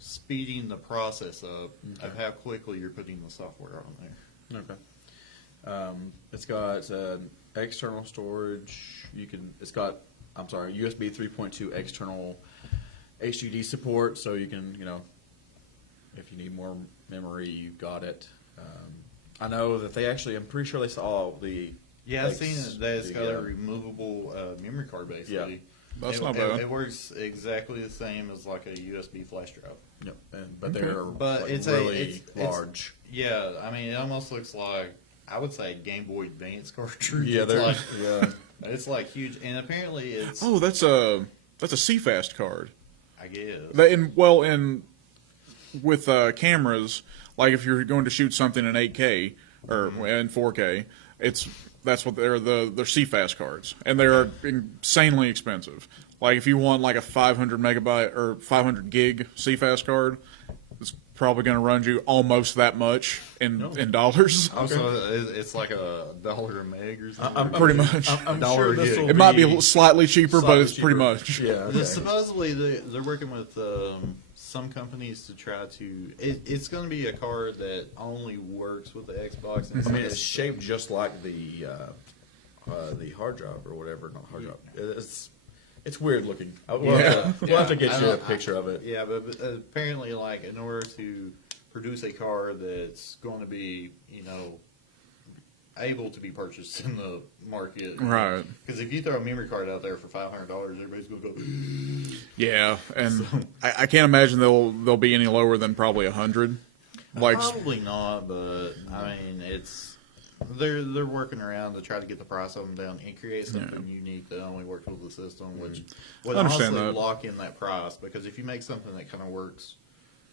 speeding the process up of how quickly you're putting the software on there. Okay. It's got external storage. It's got USB 3.2 external HDD support, so you can if you need more memory, you've got it. I know that I'm pretty sure they saw the. Yeah, I've seen it. That it's got the, a removable memory card, basically. Yeah. That's not bad. It works exactly the same as like a USB flash drive. Yep. But they're But like, it's really it's large. Yeah, I mean, it almost looks like, I would say, a Game Boy Advance cartridge. Yeah, it's they're like, yeah. it's like huge, and apparently it's. Oh, that's a CFast card. I guess. With cameras, like if you're going to shoot something in 8K or in 4K, that's what they're CFast cards, and they're insanely expensive. Like if you want like a 500 megabyte or 500 gig CFast card, it's probably going to run you almost that much in dollars. Also, it's like $1 a meg or something. Pretty much. I'm $1 sure a this gig. will It might be slightly cheaper, but slightly it's pretty cheaper. much. Yeah. Okay. Supposedly, they're working with some companies to try to. It's going to be a card that only works with the Xbox. And I mean, it's shaped just like the hard drive or whatever. Not hard drive. It's weird looking. We'll have to get I you a don't- picture of it. Yeah, but apparently, like, in order to produce a car that's going to be, able to be purchased in the market. Right. Because if you throw a memory card out there for $500, everybody's going to go, Yeah, and I can't imagine they'll be any lower than probably 100. Like, probably not, but, I mean, they're working around to try to get the price of them down and create something unique that only works with the system, which would I understand honestly that. lock in that price. Because if you make something that kind of works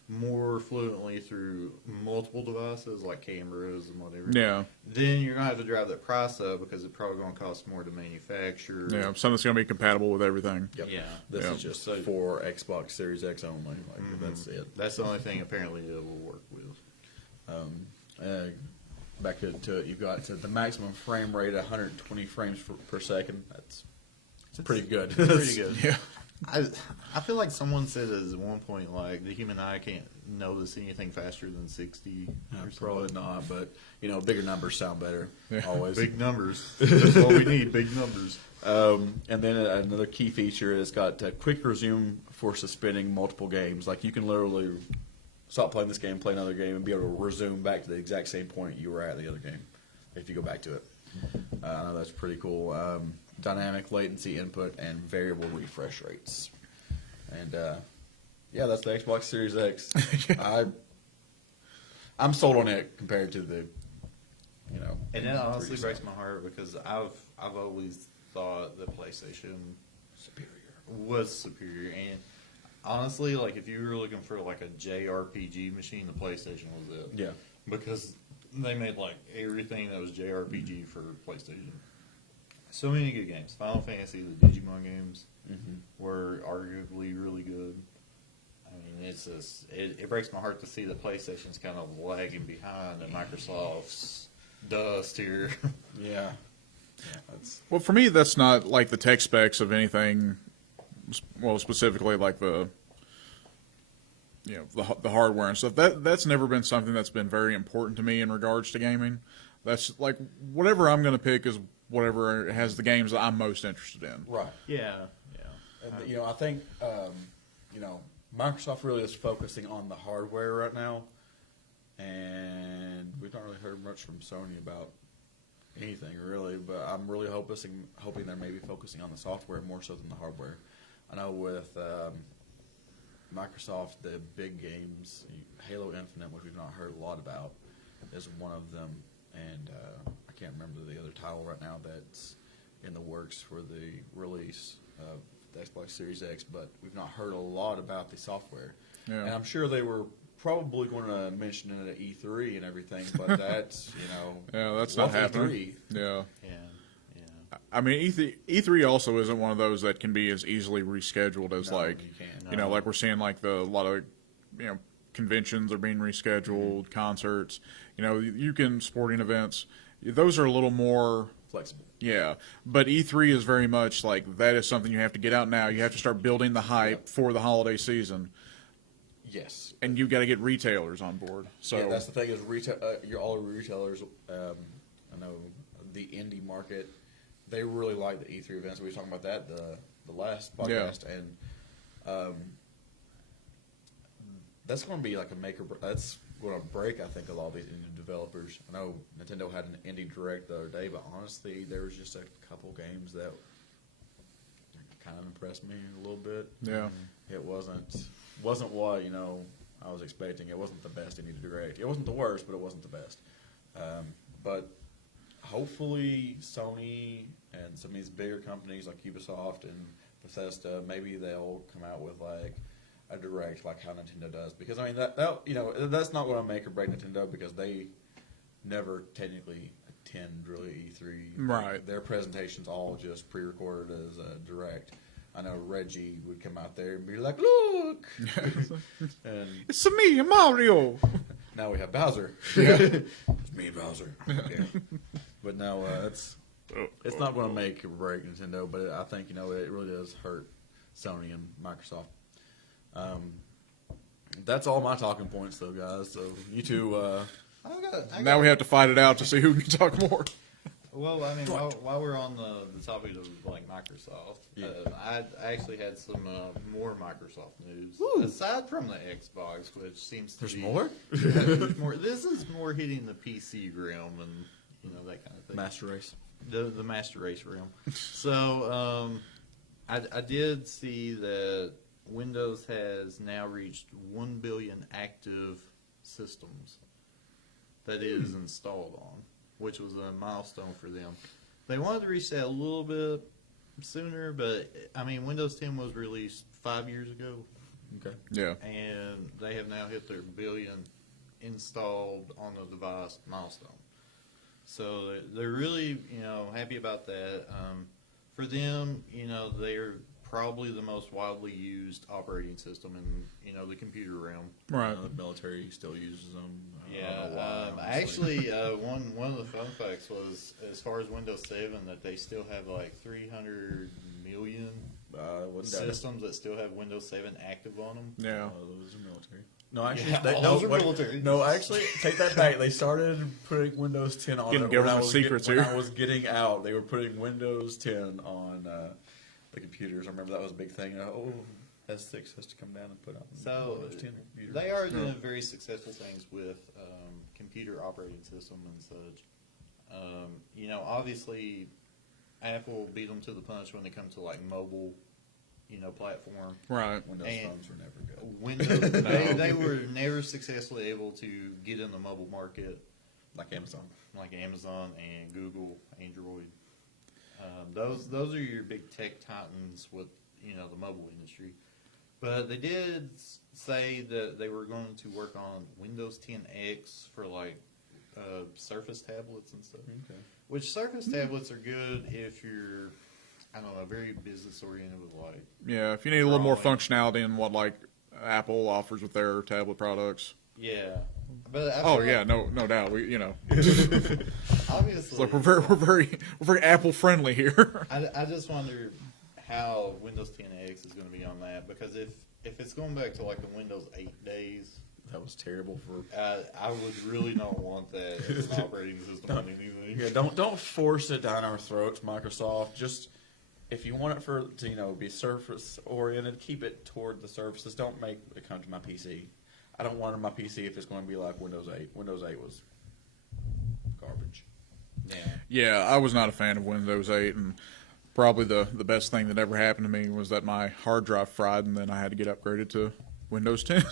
more fluently through multiple devices like cameras and whatever, yeah, then you're gonna have to drive that price up because it's probably gonna cost more to manufacture. yeah, something that's going to be compatible with everything. Yep. Yeah. This Yeah. is just So- for Xbox Series X only. Like that's it. That's the only thing apparently it will work with. Back to it, you've got the maximum frame rate, 120 frames per second. That's It's pretty good. Pretty good. Yeah. I feel like someone said at one point, like, the human eye can't notice anything faster than 60 or something. Probably not, but bigger numbers sound better. Yeah. Always. Big numbers. That's what we need, big numbers. And then another key feature is got quick resume for suspending multiple games. Like you can literally stop playing this game, play another game, and be able to resume back to the exact same point you were at the other game if you go back to it. I know that's pretty cool. Dynamic latency input and variable refresh rates. And that's the Xbox Series X. I'm sold on it compared to the, And that honestly previous breaks my heart because I've always thought the PlayStation superior. was superior. And honestly, like if you were looking for like a JRPG machine, the PlayStation was it. Yeah. Because they made like everything that was JRPG for PlayStation. So many good games. Final Fantasy, the Digimon games were arguably really good. I mean, it's just it breaks my heart to see the PlayStation's kind of lagging behind and Microsoft's dust here. Yeah. That's Well, for me, that's not like the tech specs of anything. Well, specifically like the the hardware and stuff. That's never been something that's been very important to me in regards to gaming. That's like whatever I'm going to pick is whatever has the games that I'm most interested in. right. Yeah. And, I think, Microsoft really is focusing on the hardware right now, and we've not really heard much from Sony about anything really. But I'm really hoping they're maybe focusing on the software more so than the hardware. I know with Microsoft, the big games, Halo Infinite, which we've not heard a lot about, is one of them, and I can't remember the other title right now that's in the works for the release of the Xbox Series X, but we've not heard a lot about the software. Yeah. And I'm sure they were probably going to mention it at E3 and everything, but that's, Yeah, that's not what's happening. E3? Yeah. Yeah. I mean, E3 also isn't one of those that can be as easily rescheduled as No, like, you can't. you know, like we're seeing like a lot of, conventions are being rescheduled, concerts, you can, sporting events, those are a little more, Flexible. yeah. But E3 is very much like, that is something you have to get out now. You have to start building the hype for the holiday season. Yes. And you've got to get retailers on board. So Yeah, that's the thing is all the retailers. I know the indie market. They really like the E3 events. We were talking about that the last podcast, and that's going to be like a make or break. That's going to break, I think, a lot of these indie developers. I know Nintendo had an indie direct the other day, but honestly, there was just a couple games that kind of impressed me a little bit. Yeah. It wasn't what I was expecting. It wasn't the best indie direct. It wasn't the worst, but it wasn't the best. But hopefully, Sony and some of these bigger companies like Ubisoft and Bethesda, maybe they'll come out with like a direct like how Nintendo does. Because I mean that that's not going to make or break Nintendo because they never technically attend really E3. Right. Their presentations all just pre-recorded as a direct. I know Reggie would come out there and be like, "Look," and it's me, Mario. now we have Bowser. Yeah. It's me, Bowser. Yeah. But no, it's not going to make or break Nintendo. But I think it really does hurt Sony and Microsoft. That's all my talking points, though, guys. So you two. Now we have to fight it out to see who can talk more. Well, I mean, while we're on the topic of like Microsoft, Yeah. I actually had some more Microsoft news aside from the Xbox, which seems to There's be more? there's more. This is more hitting the PC realm and that kind of thing. Master Race. The Master Race realm. So I did see that Windows has now reached 1 billion active systems that it is installed on, which was a milestone for them. They wanted to reach that a little bit sooner, but I mean, Windows 10 was released 5 years ago, Okay. Yeah. and they have now hit their billion installed on the device milestone. So they're really, happy about that. For them, they're probably the most widely used operating system in, the computer realm. Right. The military still uses them. I don't Yeah, know why, honestly. actually, one of the fun facts was as far as Windows 7 that they still have like 300 million Wouldn't doubt it. systems that still have Windows 7 active on them. Yeah. Those are military. No, actually, Yeah, all no, those are wait, military. no, actually, take that back. They started putting Windows 10 on Getting it when I government was secrets when here. I was getting out. They were putting Windows 10 on the computers. I remember that was a big thing. S6 has to come down and put on So Windows 10 computers. they are doing very successful things with computer operating system and such. You know, obviously, Apple beat them to the punch when it comes to like mobile, you know, platform. Right. Windows and- phones were never good. Windows, they were never successfully able to get in the mobile market Like Amazon. like Amazon and Google, Android. Those are your big tech titans with, you know, the mobile industry. But they did say that they were going to work on Windows 10X for like Surface tablets and stuff. Okay. Which Surface tablets are good if you're, I don't know, very business oriented with like. Yeah, if you need a little more Drawing. functionality than what like Apple offers with their tablet products. Yeah. But I Oh feel yeah, like, no doubt. We, you know, obviously. like we're very Apple friendly here. I just wonder how Windows 10X is going to be on that, because if it's going back to like the Windows 8 days, That was terrible for. I would really not want that as an operating system on anything. Yeah, don't force it down our throats, Microsoft. Just if you want it to be Surface oriented, keep it toward the surfaces. Don't make it come to my PC. I don't want it on my PC if it's going to be like Windows 8. Windows 8 was garbage. Yeah. Yeah, I was not a fan of Windows 8, and probably the best thing that ever happened to me was that my hard drive fried, and then I had to get upgraded to Windows 10.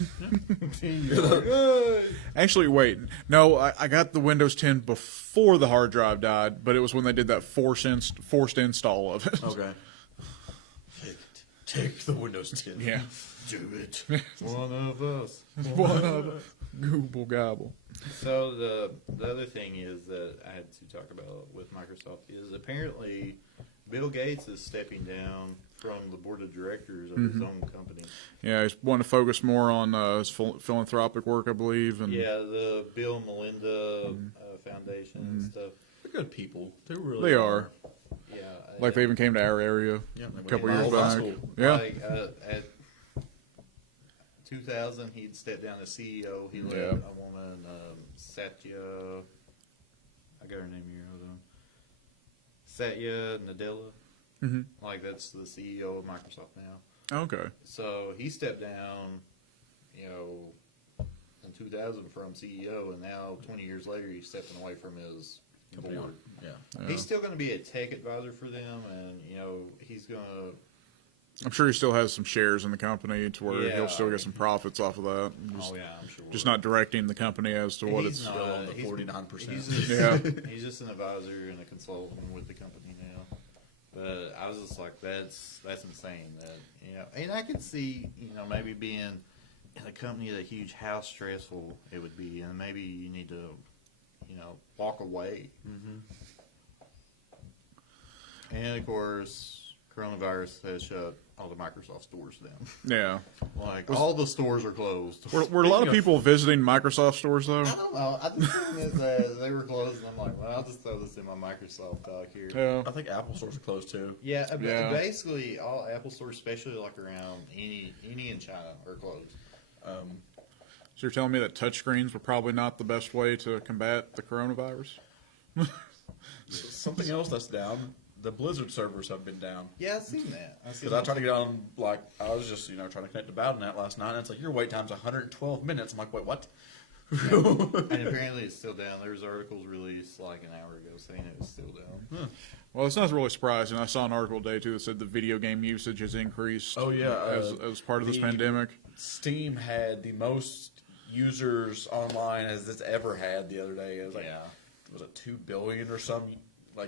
Actually, wait, no, I got the Windows 10 before the hard drive died, but it was when they did that forced install of it. Okay. Take the Windows 10. Yeah. Do it. One of us. One of them. Google gobble. So the other thing is that I had to talk about with Microsoft is apparently Bill Gates is stepping down from the board of directors of his own company. Yeah, he's wanting to focus more on his philanthropic work, I believe. And Yeah, the Bill and Melinda Foundation and stuff. They're good people. They really they are. Yeah, Like they even came to our area Yeah, a couple in years my back. school. Yeah. Like at 2000, he'd stepped down as CEO. He let Yeah. a woman, Satya. I got her name here. Hold on. Satya Nadella. Mhm. Like that's the CEO of Microsoft now. Okay. So he stepped down, you know, in 2000 from CEO, and now 20 years later he's stepping away from his Company board. owner. Yeah. He's still going to be a tech advisor for them, and you know he's going to. I'm sure he still has some shares in the company to where Yeah. he'll still get some profits off of that. Just, Oh yeah, I'm sure. just not directing the company as to what He's it's. not- Still on the he's- 49%. He's just, Yeah. he's just an advisor and a consultant with the company now. But I was just like, that's insane. That and I could see maybe being in a company that huge, how stressful it would be, and maybe you need to walk away. Mm-hmm. And of course, coronavirus has shut all the Microsoft stores down. Yeah. Like all the stores are closed. Were a lot of people visiting Microsoft stores though? I don't know. I just seen it that they were closed, and I'm like, well, I'll just throw this in my Microsoft doc here. Yeah. I think Apple stores are closed too. Yeah, Yeah. basically all Apple stores, especially like around any in China, are closed. So you're telling me that touchscreens were probably not the best way to combat the coronavirus? Something else that's down. The Blizzard servers have been down. Yeah, I've seen that. Because I tried to get on, I was just, trying to connect to Battle.net last night, and it's like, your wait time's 112 minutes. I'm like, wait, what? And apparently it's still down. There was articles released like an hour ago saying it was still down. Well, it's not really surprising. I saw an article today too that said the video game usage has increased. Oh, yeah, as part of this the- pandemic. Steam had the most users online as it's ever had the other day. It was like, Yeah. was it 2 billion or some,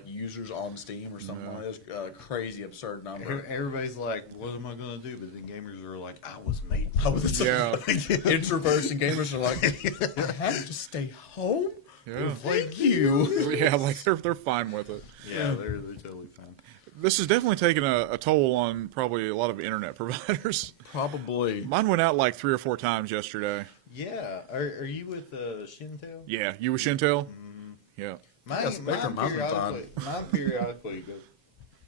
users on Steam or something like that? It was a crazy, absurd number. Everybody's like, what am I going to do? But then gamers are like, I was made. I was Yeah. introverts and gamers are like, I have to stay home? Yeah. Thank you. Yeah, like they're fine with it. Yeah, they're totally fine. This has definitely taken a toll on probably a lot of internet providers. Probably. Mine went out like 3 or 4 times yesterday. Yeah, are you with Shintel? Yeah, you with Shintel? Yeah. got Spectrum, Mine mine's been fine. periodically goes.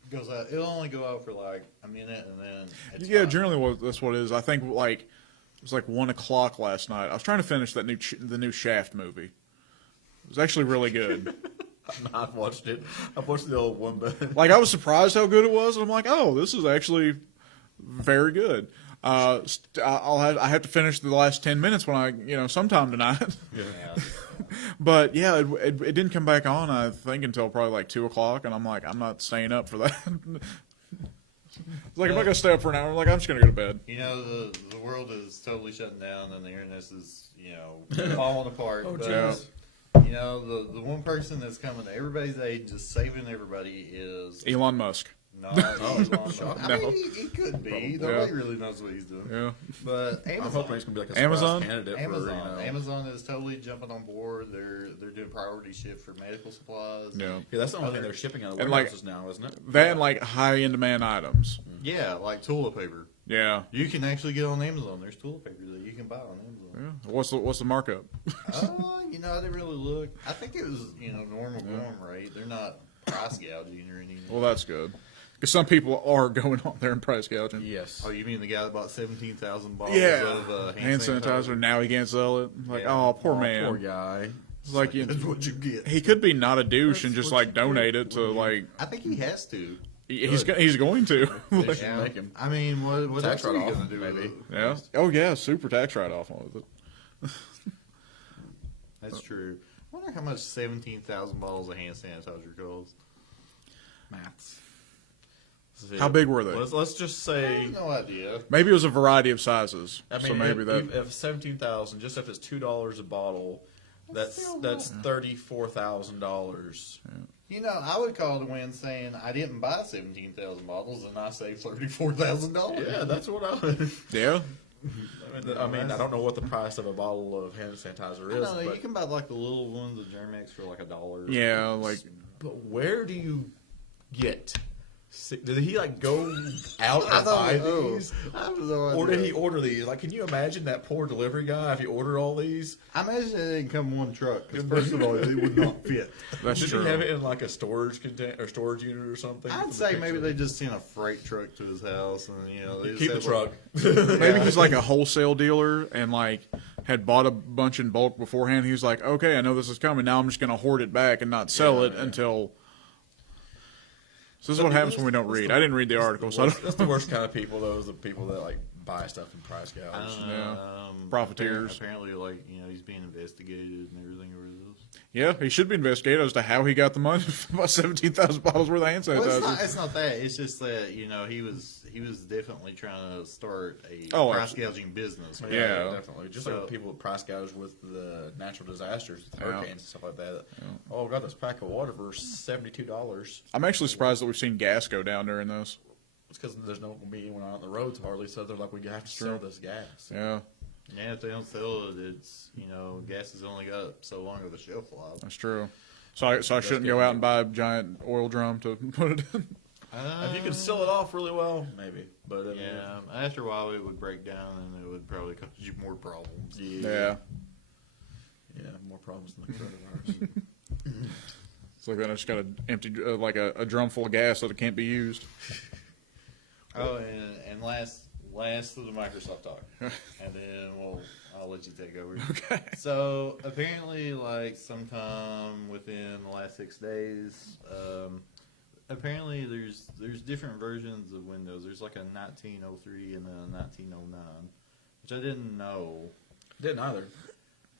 goes out. It'll only go out for like a minute, and then it's Yeah, fine. generally that's what it is. I think like it was like 1 o'clock last night. I was trying to finish that the new Shaft movie. It was actually really good. I've watched it. I've watched the old one, but Like I was surprised how good it was, and I'm like, oh, this is actually very good. I have to finish the last 10 minutes when sometime tonight. yeah. But yeah, it didn't come back on, I think, until probably like 2 o'clock, and I'm like, I'm not staying up for that. It's like, I'm not gonna stay up for an hour. I'm like, I'm just gonna go to bed. You know, the world is totally shutting down, and the internet is falling apart. Oh, but, jeez. You know, the one person that's coming to everybody's aid, just saving everybody, is Elon Musk. not Elon Musk. I No. mean, he could be. Yeah. Nobody really knows what he's doing. Yeah. But I'm Amazon. hoping he's gonna be like a Amazon? surprise candidate Amazon. for Amazon is totally jumping on board. They're doing priority ship for medical supplies. Yeah. Yeah, that's the only thing they're shipping out of And, like, warehouses now, isn't it? That and like high end demand items. Yeah, like toilet paper. Yeah. You can actually get on Amazon. There's toilet paper that you can buy on Amazon. Yeah. What's the markup? I didn't really look. I think it was, normal going rate. They're not price gouging or anything. Well, that's good. Because some people are going on there and price gouging. Yes. Oh, you mean the guy that bought 17,000 bottles Yeah. of Hand sanitizer. Now he can't sell it. Like, Yeah. oh, poor Oh, man. poor guy. It's like That's what you get. he could be not a douche and That's just what like you donate get it to when you- like I think he has to. he's going to. They should make him. I mean, what Tax else are you write-off, going to do with maybe. it? Yeah. Oh yeah, super tax write off on it. That's true. I wonder how much 17,000 bottles of hand sanitizer costs. Maths. How big were they? Let's just I say. have no idea. Maybe it was a variety of sizes. I mean, so maybe if 17,000, just if it's $2 a bottle, that's still $34,000. I would call it a win saying I didn't buy 17,000 bottles and I saved $34,000. Yeah, that's what I would. Yeah. I mean, I don't know what the price of a bottle of hand sanitizer I is, don't know, you but, can buy like the little ones of Germex for like $1. Yeah, like but where do you get? Did he like go out I and buy don't know. these? I have no idea. Or did he order these? Like, can you imagine that poor delivery guy if he ordered all these? I imagine it didn't come in one truck. Because first of all, it would not fit. that's Did true. he have it in like a storage container or storage unit or something? I'd say maybe they just sent a freight truck to his house, and they just keep the said, truck. Maybe he's like a wholesale dealer and like had bought a bunch in bulk beforehand. He was like, okay, I know this is coming. Now I'm just going to hoard it back and not sell it until. So this is what happens when we don't read. I didn't read the article, so I don't. That's the worst kind of people, though, is the people that like buy stuff in price gouge. Profiteers. Apparently, he's being investigated and everything over this. Yeah, he should be investigated as to how he got the money to buy 17,000 bottles worth of hand sanitizer. Well, it's not that. It's just that he was definitely trying to start a Oh, price gouging business. Yeah. Definitely. Just So- like people that price gouge with the natural disasters, with Yeah. hurricanes and stuff like that. Oh, God, this pack of water for $72. I'm actually surprised that we've seen gas go down during this. It's because there's no going to be anyone out on the roads hardly, so they're like, we have to sell this gas. Yeah, Yeah, if they don't sell it, it's gas has only got so long of a shelf life. that's true. So I shouldn't go out and buy a giant oil drum to put it in. If you can sell it off really well, maybe. But I mean, Yeah, after a while it would break down and it would probably cause you more problems. Yeah. Yeah, more problems than the coronavirus. It's like then I just got an empty, like a drum full of gas that it can't be used. Oh, and last of the Microsoft talk, and then I'll let you take over. Okay. So apparently, like sometime within the last 6 days, apparently there's different versions of Windows. There's like a 1903 and then a 1909, which I didn't know. Didn't either.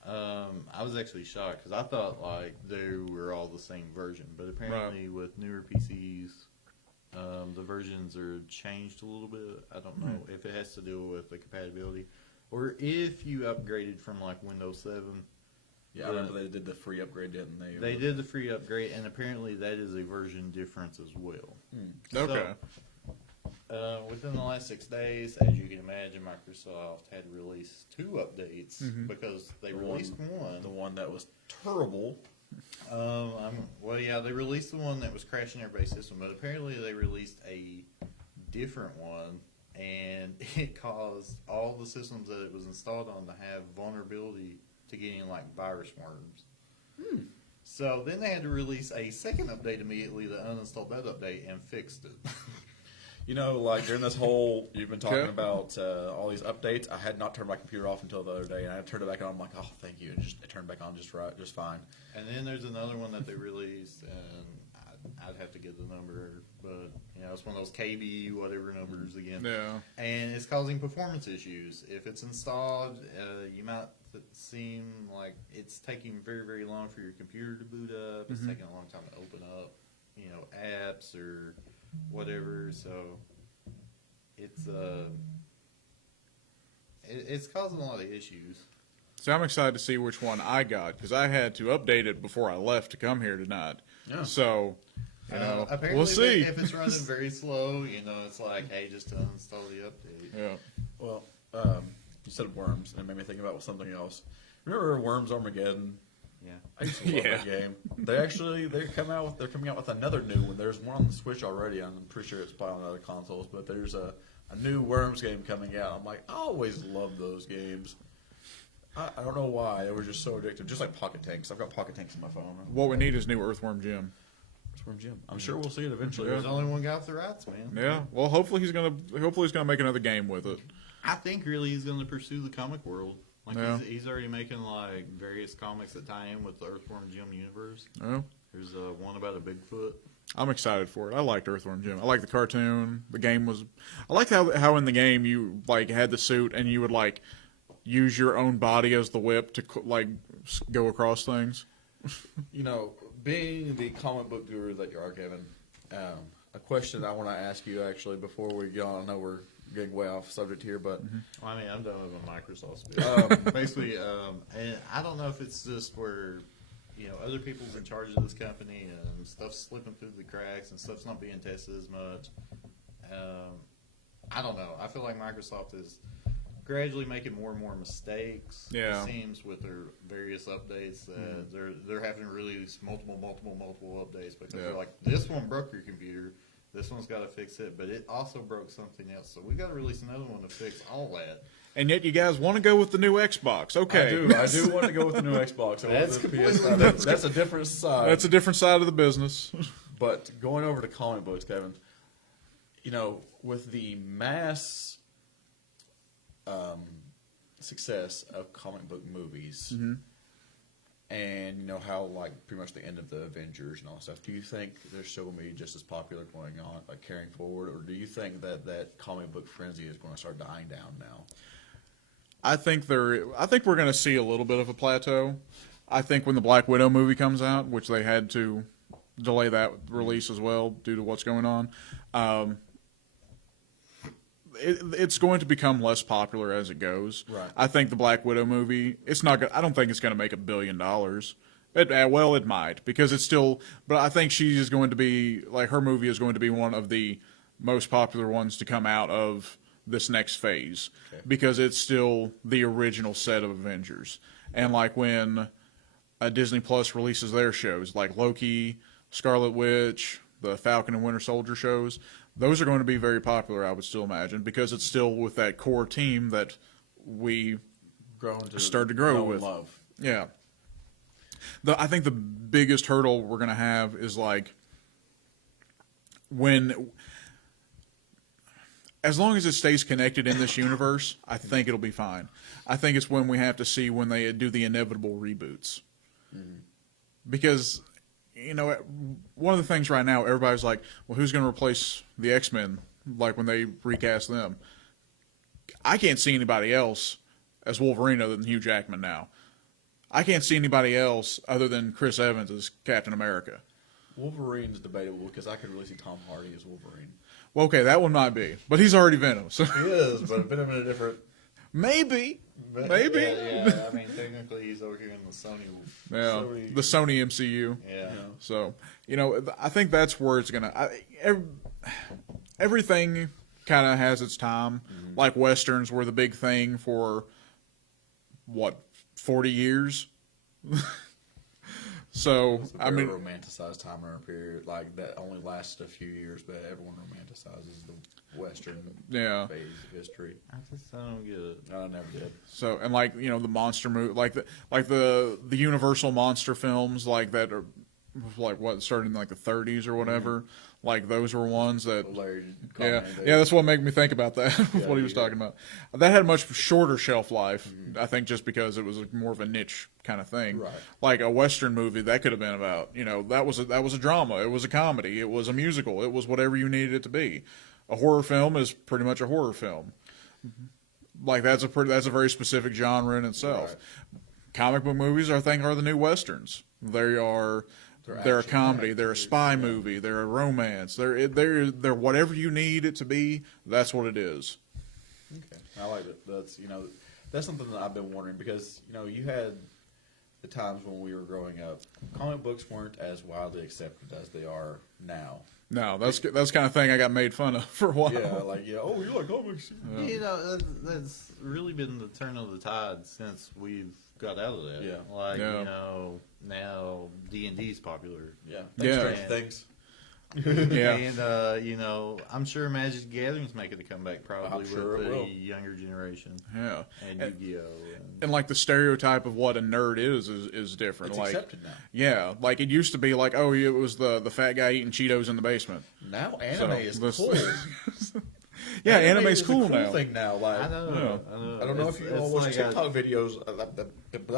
I was actually shocked because I thought like they were all the same version, but apparently with newer PCs, the versions are changed a little bit. I don't know if it has to do with the compatibility or if you upgraded from like Windows 7. Yeah, I remember they did the free upgrade, didn't they? They did the free upgrade, and apparently that is a version difference as well. Okay. So, within the last 6 days, as you can imagine, Microsoft had released 2 updates because they released one. The one that was terrible. They released the one that was crashing everybody's system, but apparently they released a different one, and it caused all the systems that it was installed on to have vulnerability to getting like virus worms. So then they had to release a second update immediately that uninstalled that update and fixed it. You know, like during this whole, you've been talking Okay. about all these updates. I had not turned my computer off until the other day, and I turned it back on. I'm like, oh, thank you, and it turned back on just fine. And then there's another one that they released, and I'd have to get the number, but it's one of those KB whatever numbers again. Yeah. And it's causing performance issues. If it's installed, you might seem like it's taking very, very long for your computer to boot up. It's taking a long time to open up, apps or whatever. So it's causing a lot of issues. So I'm excited to see which one I got because I had to update it before I left to come here tonight. Yeah. So, Apparently, we'll see. if it's running very slow, it's like, hey, just uninstall the update. Yeah. Well, you said Worms, and it made me think about something else. Remember Worms Armageddon? Yeah. I used to love that game. They're coming out with another new one. There's one on the Switch already. I'm pretty sure it's probably on other consoles, but there's a new Worms game coming out. I'm like, I always loved those games. I don't know why. They were just so addictive. Just like Pocket Tanks. I've got Pocket Tanks in my phone. What we need is new Earthworm Jim. Earthworm Jim. I'm sure we'll see it eventually. There's only one guy with the rights, man. Yeah. Well, hopefully he's gonna make another game with it. I think really he's going to pursue the comic world. Like Yeah. he's already making like various comics that tie in with the Earthworm Jim universe. Yeah. There's one about a Bigfoot. I'm excited for it. I liked Earthworm Jim. I like the cartoon. The game was. I liked how in the game you like had the suit and you would like use your own body as the whip to like go across things. Being the comic book guru that you are, Kevin, a question I want to ask you actually before we go on. I know we're getting way off subject here, but Well, I mean, I'm done with my Microsoft spiel. Basically, and I don't know if it's just where, other people's in charge of this company and stuff's slipping through the cracks and stuff's not being tested as much. I don't know. I feel like Microsoft is gradually making more and more mistakes. Yeah. It seems with their various updates that they're having to release multiple updates because Yeah. they're like, this one broke your computer. This one's got to fix it, but it also broke something else. So we got to release another one to fix all that. And yet you guys want to go with the new Xbox. Okay. I do want to go with the new Xbox. I want That's the completely PS5. That's a different side. That's a different side of the business. But going over to comic books, Kevin, with the mass success of comic book movies, and how like pretty much the end of the Avengers and all that stuff, do you think they're still going to be just as popular going on, like carrying forward, or do you think that comic book frenzy is going to start dying down now? I think we're going to see a little bit of a plateau. I think when the Black Widow movie comes out, which they had to delay that release as well due to what's going on, it's going to become less popular as it goes. Right. I think the Black Widow movie, I don't think it's going to make $1 billion. It might because it's still, but I think she is going to be like her movie is going to be one of the most popular ones to come out of this next phase because it's still the original set of Avengers. And like when Disney Plus releases their shows, like Loki, Scarlet Witch, the Falcon and Winter Soldier shows, those are going to be very popular, I would still imagine, because it's still with that core team that we started to grow know with. and love. Yeah. I think the biggest hurdle we're going to have is like as long as it stays connected in this universe, I think it'll be fine. I think it's when we have to see when they do the inevitable reboots. Because, one of the things right now, everybody's like, well, who's going to replace the X-Men, like when they recast them? I can't see anybody else as Wolverine other than Hugh Jackman now. I can't see anybody else other than Chris Evans as Captain America. Wolverine's debatable because I could really see Tom Hardy as Wolverine. Well, okay, that one might be, but he's already Venom, so He is, but Venom in a different. maybe. Maybe. Yeah. I mean, technically, he's over here in the Sony. Yeah, Sony- the Sony MCU. Yeah. So, I think that's where it's going to... Everything kind of has its time. Like Westerns were the big thing for, 40 years? So It's a I very mean, romanticized time or period like that only lasted a few years, but everyone romanticizes the Western yeah. phase of history. I don't get it. I never did. So and like the monster movie, like the Universal monster films, like that are like what started in like the 30s or whatever. Like those were ones that Larry yeah, commented. yeah, that's what made me think about that. Yeah, what he was yeah. talking about. That had a much shorter shelf life, I think, just because it was more of a niche kind of thing. Right. Like a Western movie, that could have been about that was a drama, it was a comedy, it was a musical, it was whatever you needed it to be. A horror film is pretty much a horror film. Like that's a very specific genre in itself. Right. Comic book movies, I think, are the new westerns. They're a action comedy. packed. They're a spy movie. They're a romance. They're whatever you need it to be. That's what it is. Okay, I like it. That's something that I've been wondering because you had the times when we were growing up, comic books weren't as widely accepted as they are now. No, that's kind of thing I got made fun of for a while. Oh, you like comics? That's really been the turn of the tide since we've got out of that. Yeah. Like, Yeah. now D&D is popular. Yeah, Yeah. Strange Things. Yeah. And, I'm sure Magic the Gathering's making a comeback probably I'm sure with it the will. younger generation. Yeah. And Yu-Gi-Oh! And like the stereotype of what a nerd is different. It's like accepted now. yeah, like it used to be like, oh, it was the fat guy eating Cheetos in the basement. Now anime So, is this- cool. Yeah, Anime anime's is a cool now. Thing now, like I know. I I don't know It's- if you it's all watch like TikTok videos. It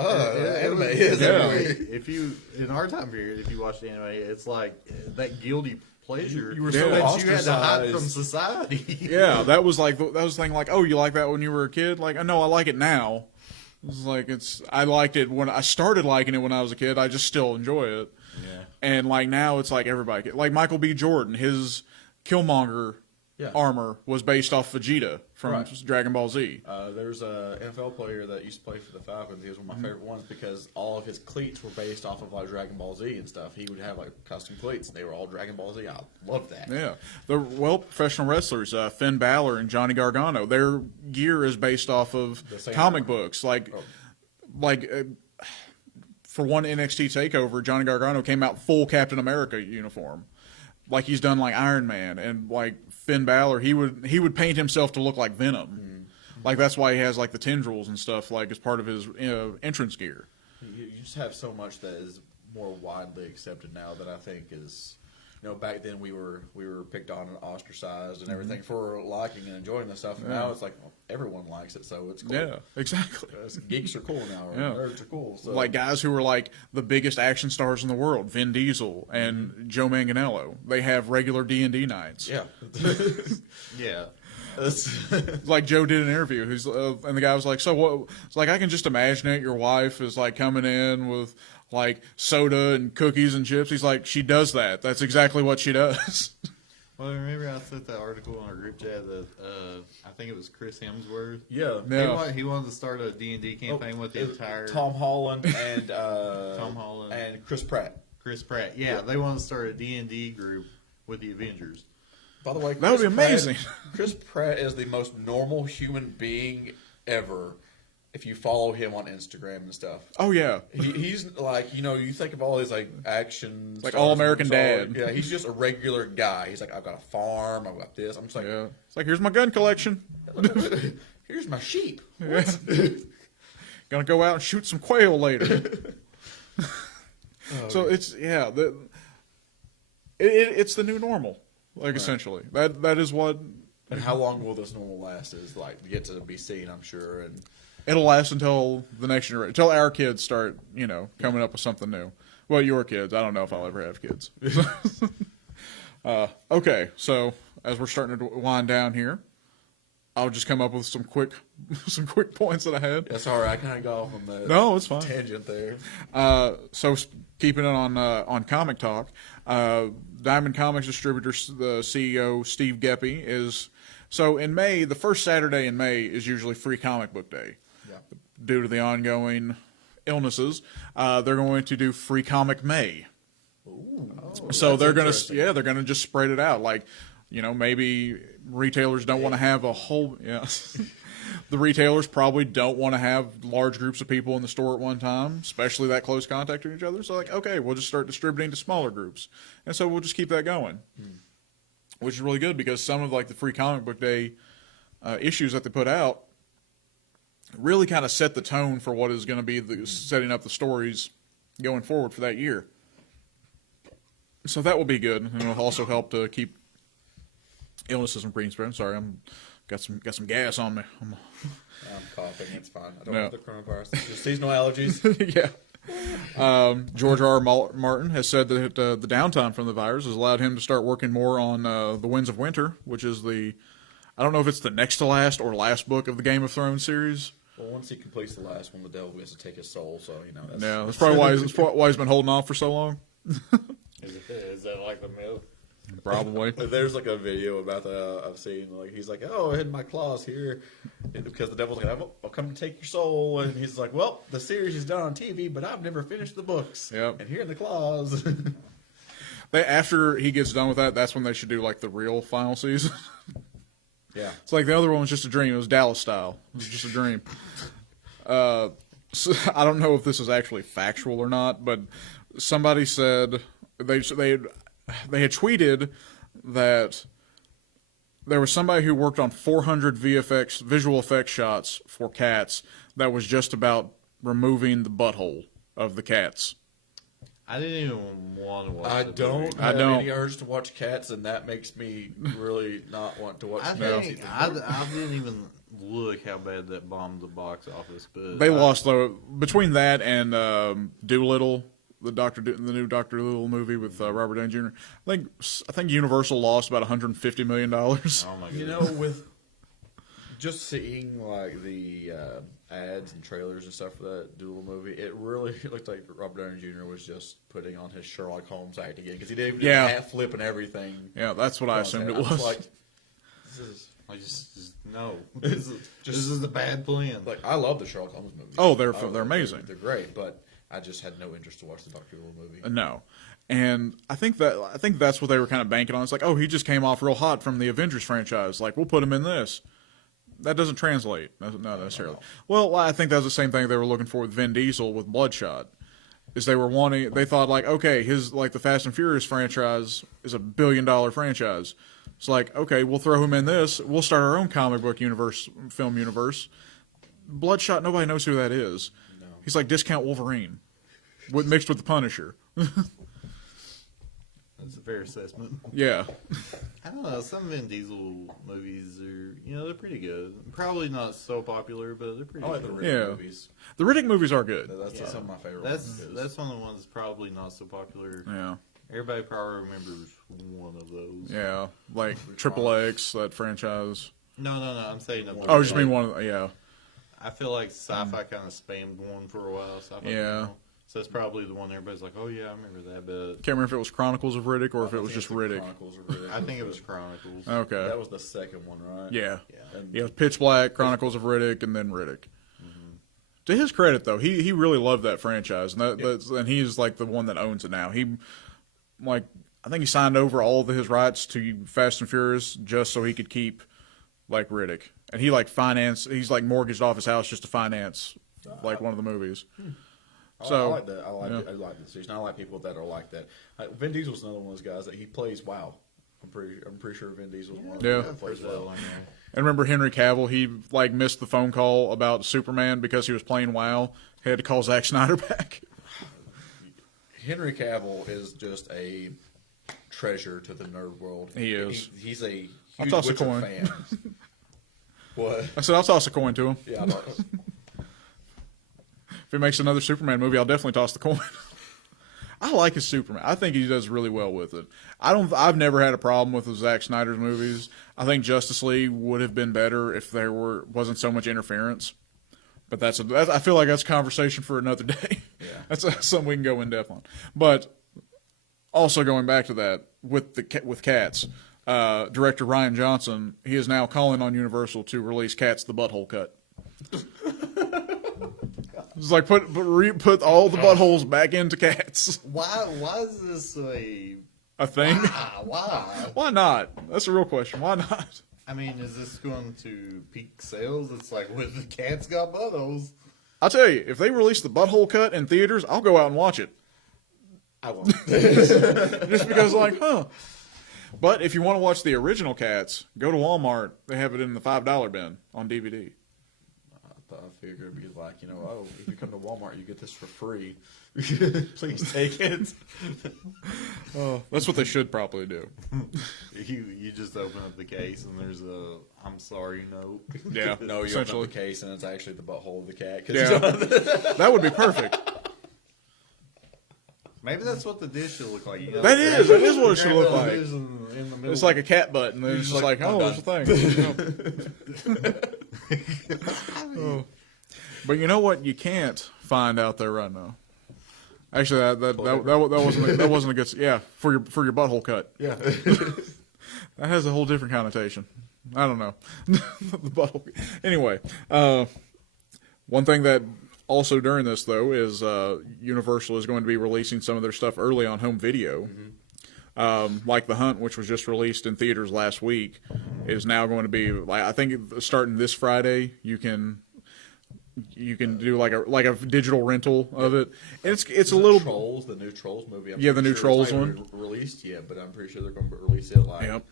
Anime was- is Yeah. everywhere. If you in our time period, if you watched anime, it's like that guilty pleasure You were so that you had to hide ostracized. from society. Yeah, that was the thing. Like, oh, you like that when you were a kid? Like, no, I like it now. It's like I liked it when I started liking it when I was a kid. I just still enjoy it. Yeah. And like now, it's like everybody like Michael B. Jordan. His Killmonger Yeah. armor was based off Vegeta from Right. Dragon Ball Z. There's a NFL player that used to play for the Falcons. He was one of my favorite ones because all of his cleats were based off of like Dragon Ball Z and stuff. He would have like custom cleats, and they were all Dragon Ball Z. I love that. Yeah, professional wrestlers, Finn Balor and Johnny Gargano. Their gear is based off of The same comic armor. books. Like, Oh. For one NXT takeover, Johnny Gargano came out full Captain America uniform, like he's done like Iron Man, and like Finn Balor, he would paint himself to look like Venom. Like that's why he has like the tendrils and stuff like as part of his entrance gear. You just have so much that is more widely accepted now that I think is, back then we were picked on and ostracized and everything for liking and enjoying this stuff. And now it's like everyone likes it, so it's cool. Yeah, exactly. Geeks are cool now, or Yeah. nerds are cool. So. Like guys who are like the biggest action stars in the world, Vin Diesel and Joe Manganiello. They have regular D&D nights. yeah. Yeah. Like Joe did an interview, and the guy was like, "So what?" It's like I can just imagine it. Your wife is like coming in with like soda and cookies and chips. He's like, she does that. That's exactly what she does. Well, remember I sent that article on our group chat that I think it was Chris Hemsworth. Yeah. Yeah. He wanted to start a D&D campaign with the It- entire Tom Holland and Tom Holland. and Chris Pratt. Chris Pratt. Yeah, they want to start a D&D group with the Avengers. By the way, That would be Chris Pratt- amazing. Chris Pratt is the most normal human being ever. If you follow him on Instagram and stuff, Oh yeah, he's like you think of all these like action, Like stars all-American and stars. dad. Yeah, he's just a regular guy. He's like, I've got a farm, I've got this. I'm just like, yeah. It's like here's my gun collection. here's my sheep. Gonna go out and shoot some quail later. So it's it's the new normal, like essentially. That is what And how long will this normal last? Is like yet to be seen, I'm sure. And it'll last until the next generation, until our kids start, coming up with something new. Well, your kids. I don't know if I'll ever have kids. Okay, so as we're starting to wind down here, I'll just come up with some quick points that I had. that's all right. I kind of got off on the No, it's fine. tangent there. So keeping it on Comic Talk, Diamond Comics distributor, the CEO Steve Geppi is. So in May, the first Saturday in May is usually Free Comic Book Day. Yeah. Due to the ongoing illnesses, they're going to do Free Comic May. So that's they're gonna interesting. they're gonna just spread it out. Like, maybe retailers don't want to have a whole the retailers probably don't want to have large groups of people in the store at one time, especially that close contact with each other. So like, okay, we'll just start distributing to smaller groups, and so we'll just keep that going, which is really good because some of like the free comic book day issues that they put out really kind of set the tone for what is going to be setting up the stories going forward for that year. So that will be good, and it'll also help to keep illnesses from being spread. I'm sorry, got some gas on me. I'm coughing. It's fine. I don't No. have the coronavirus. It's just seasonal allergies. Yeah. George R. R. Martin has said that the downtime from the virus has allowed him to start working more on The Winds of Winter, which is I don't know if it's the next to last or last book of the Game of Thrones series. Well, once he completes the last one, the devil gets to take his soul. So that's Yeah, that's probably why he's been holding off for so long. Is that like the myth? Probably. There's like a video about that I've seen. Like he's like, "Oh, I hid my claws here," because the devil's like, "I'll come to take your soul," and he's like, "Well, the series is done on TV, but I've never finished the books. Yep. And here are the claws." After he gets done with that, that's when they should do like the real final season. Yeah. It's like the other one was just a dream. It was Dallas style. It was just a dream. So I don't know if this is actually factual or not, but somebody said they had tweeted that there was somebody who worked on 400 visual effects shots for Cats that was just about removing the butthole of the cats. I didn't even want to watch. I the don't movie. have don't. any urge to watch Cats, and that makes me really not want to watch I Cats. think either. I didn't even look how bad that bombed the box office, but They lost though between that and Doolittle, the new Doctor Doolittle movie with Robert Downey Jr. I think Universal lost about $150 million. Oh my god! You know, with just seeing like the ads and trailers and stuff for that Doolittle movie, it really looked like Robert Downey Jr. was just putting on his Sherlock Holmes act again because he did even do Yeah. the hat flip and everything. Yeah, that's what I assumed it I was. like, this is I just no. This is a bad plan. like I love the Sherlock Holmes movies. Oh, they're amazing. They're great, but I just had no interest to watch the Doctor Doolittle movie. No. And I think that's what they were kind of banking on. It's like, oh, he just came off real hot from the Avengers franchise. Like, we'll put him in this. That doesn't translate, not necessarily. Well, I think that was the same thing they were looking for with Vin Diesel with Bloodshot. Is they thought like, okay, the Fast and Furious franchise is $1 billion franchise. It's like, okay, we'll throw him in this. We'll start our own comic book film universe. Bloodshot, nobody knows who that is. No. He's like Discount Wolverine, mixed with the Punisher. That's a fair assessment. Yeah. I don't know. Some Vin Diesel movies are, they're pretty good. Probably not so popular, but they're pretty I like the good. Riddick Yeah. movies. The Riddick movies are good. That's Yeah. some of my favorite That's ones. that's one of the ones that's probably not so popular. Yeah. Everybody probably remembers one of those. Yeah. Like Triple X, that franchise. No. I'm saying of Oh, just mean one of yeah. I feel like sci-fi kind of spammed one for a while. Sci-fi Yeah. Channel. So it's probably the one everybody's like, oh yeah, I remember that. But Can't remember if it was Chronicles of Riddick or if I it was think just it's the Riddick. Chronicles of Riddick. I think it was Chronicles. Okay. That was the second one, right? Yeah. And Yeah, Pitch Black, Chronicles of Riddick, and then Riddick. To his credit, though, he really loved that franchise, and and he's like the one that owns it now. I think he signed over all of his rights to Fast and Furious just so he could keep like Riddick, and he he's like mortgaged off his house just to finance like one of the movies. So I like that. I like yeah. it. I like the series. And I like people that are like that. Vin Diesel's another one of those guys that he plays WoW. I'm pretty sure Vin Diesel's one of Yeah. those that plays WoW. And remember Henry Cavill, he like missed the phone call about Superman because he was playing WoW. He had to call Zack Snyder back. Henry Cavill is just a treasure to the nerd world. He is. He's a I'll huge toss a Witcher coin. fan. What? I said I'll toss a coin to him. Yeah. If he makes another Superman movie, I'll definitely toss the coin. I like his Superman. I think he does really well with it. I've never had a problem with the Zack Snyder's movies. I think Justice League would have been better if there wasn't so much interference. But I feel like that's a conversation for another day. Yeah. That's something we can go in depth on. But also going back to that with Cats, director Ryan Johnson, he is now calling on Universal to release Cats the Butthole Cut. It's like put all the buttholes back into Cats. Why is this a A thing? why? Why not? That's a real question. Why not? I mean, is this going to peak sales? It's like, when the cat's got buttholes. I'll tell you, if they release the Butthole Cut in theaters, I'll go out and watch it. I won't. Just because, like, huh. But if you want to watch the original Cats, go to Walmart. They have it in the $5 bin on DVD. I figured it'd be like, oh, if you come to Walmart, you get this for free. Please take it. Oh, that's what they should probably do. You just open up the case and there's a "I'm sorry" note. Yeah, No, you open essentially. up the case and it's actually the butthole of the cat. 'Cause Yeah, that would be perfect. Maybe that's what the dish should look like. You know, That is what it should look Grab like. those in the middle. It's like a cat butt, and then it's just like, I'm oh, there's a thing. Oh. But you know what? You can't find out there right now. Actually, that wasn't a good. Yeah, for your butthole cut. yeah. That has a whole different connotation. I don't know. The butthole. Anyway, one thing that also during this though is Universal is going to be releasing some of their stuff early on home video. Like The Hunt, which was just released in theaters last week, is now going to be like, I think starting this Friday you can do like a digital rental of it. And it's a little Trolls, the new Trolls movie. I'm Yeah, the pretty new sure Trolls it's not one. even released yet, but I'm pretty sure they're going to release it like Yep.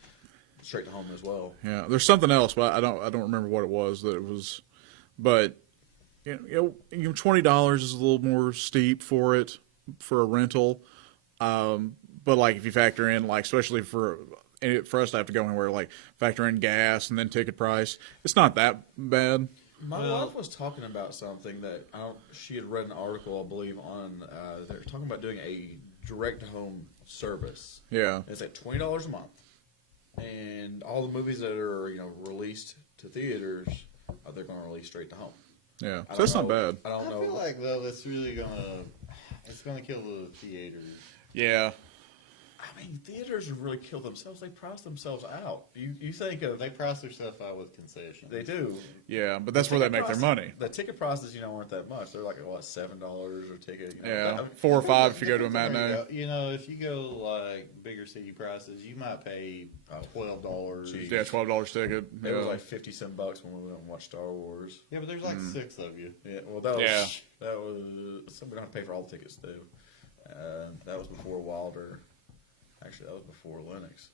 straight to home as well. Yeah, there's something else, but I don't remember what it was that it was. But $20 is a little more steep for it for a rental. But like if you factor in like especially for us to have to go anywhere, like factor in gas and then ticket price, it's not that bad. My wife was talking about something that she had read an article, I believe, on. They're talking about doing a direct to home service. Yeah, It's like $20 a month, and all the movies that are released to theaters, they're going to release straight to home. yeah. I So that's don't not know. bad. I don't I know. feel like though it's really gonna kill the theaters. Yeah, I mean, theaters have really killed themselves. They price themselves out. You think of They price their stuff out with concessions. they do. yeah. But that's where they Ticket make their prices- money. The ticket prices, aren't that much. They're like what, $7 a ticket. Yeah, 4 or 5 if you go to a Depends on where matinee. you go. If you go like bigger city prices, you might pay $12. Geez. Yeah, $12 ticket. It was Yeah. like $50 when we went and watched Star Wars. Yeah, but there's like 6 of you. Yeah, well, that was Yeah. somebody don't have to pay for all the tickets too. That was before Wilder. Actually, that was before Linux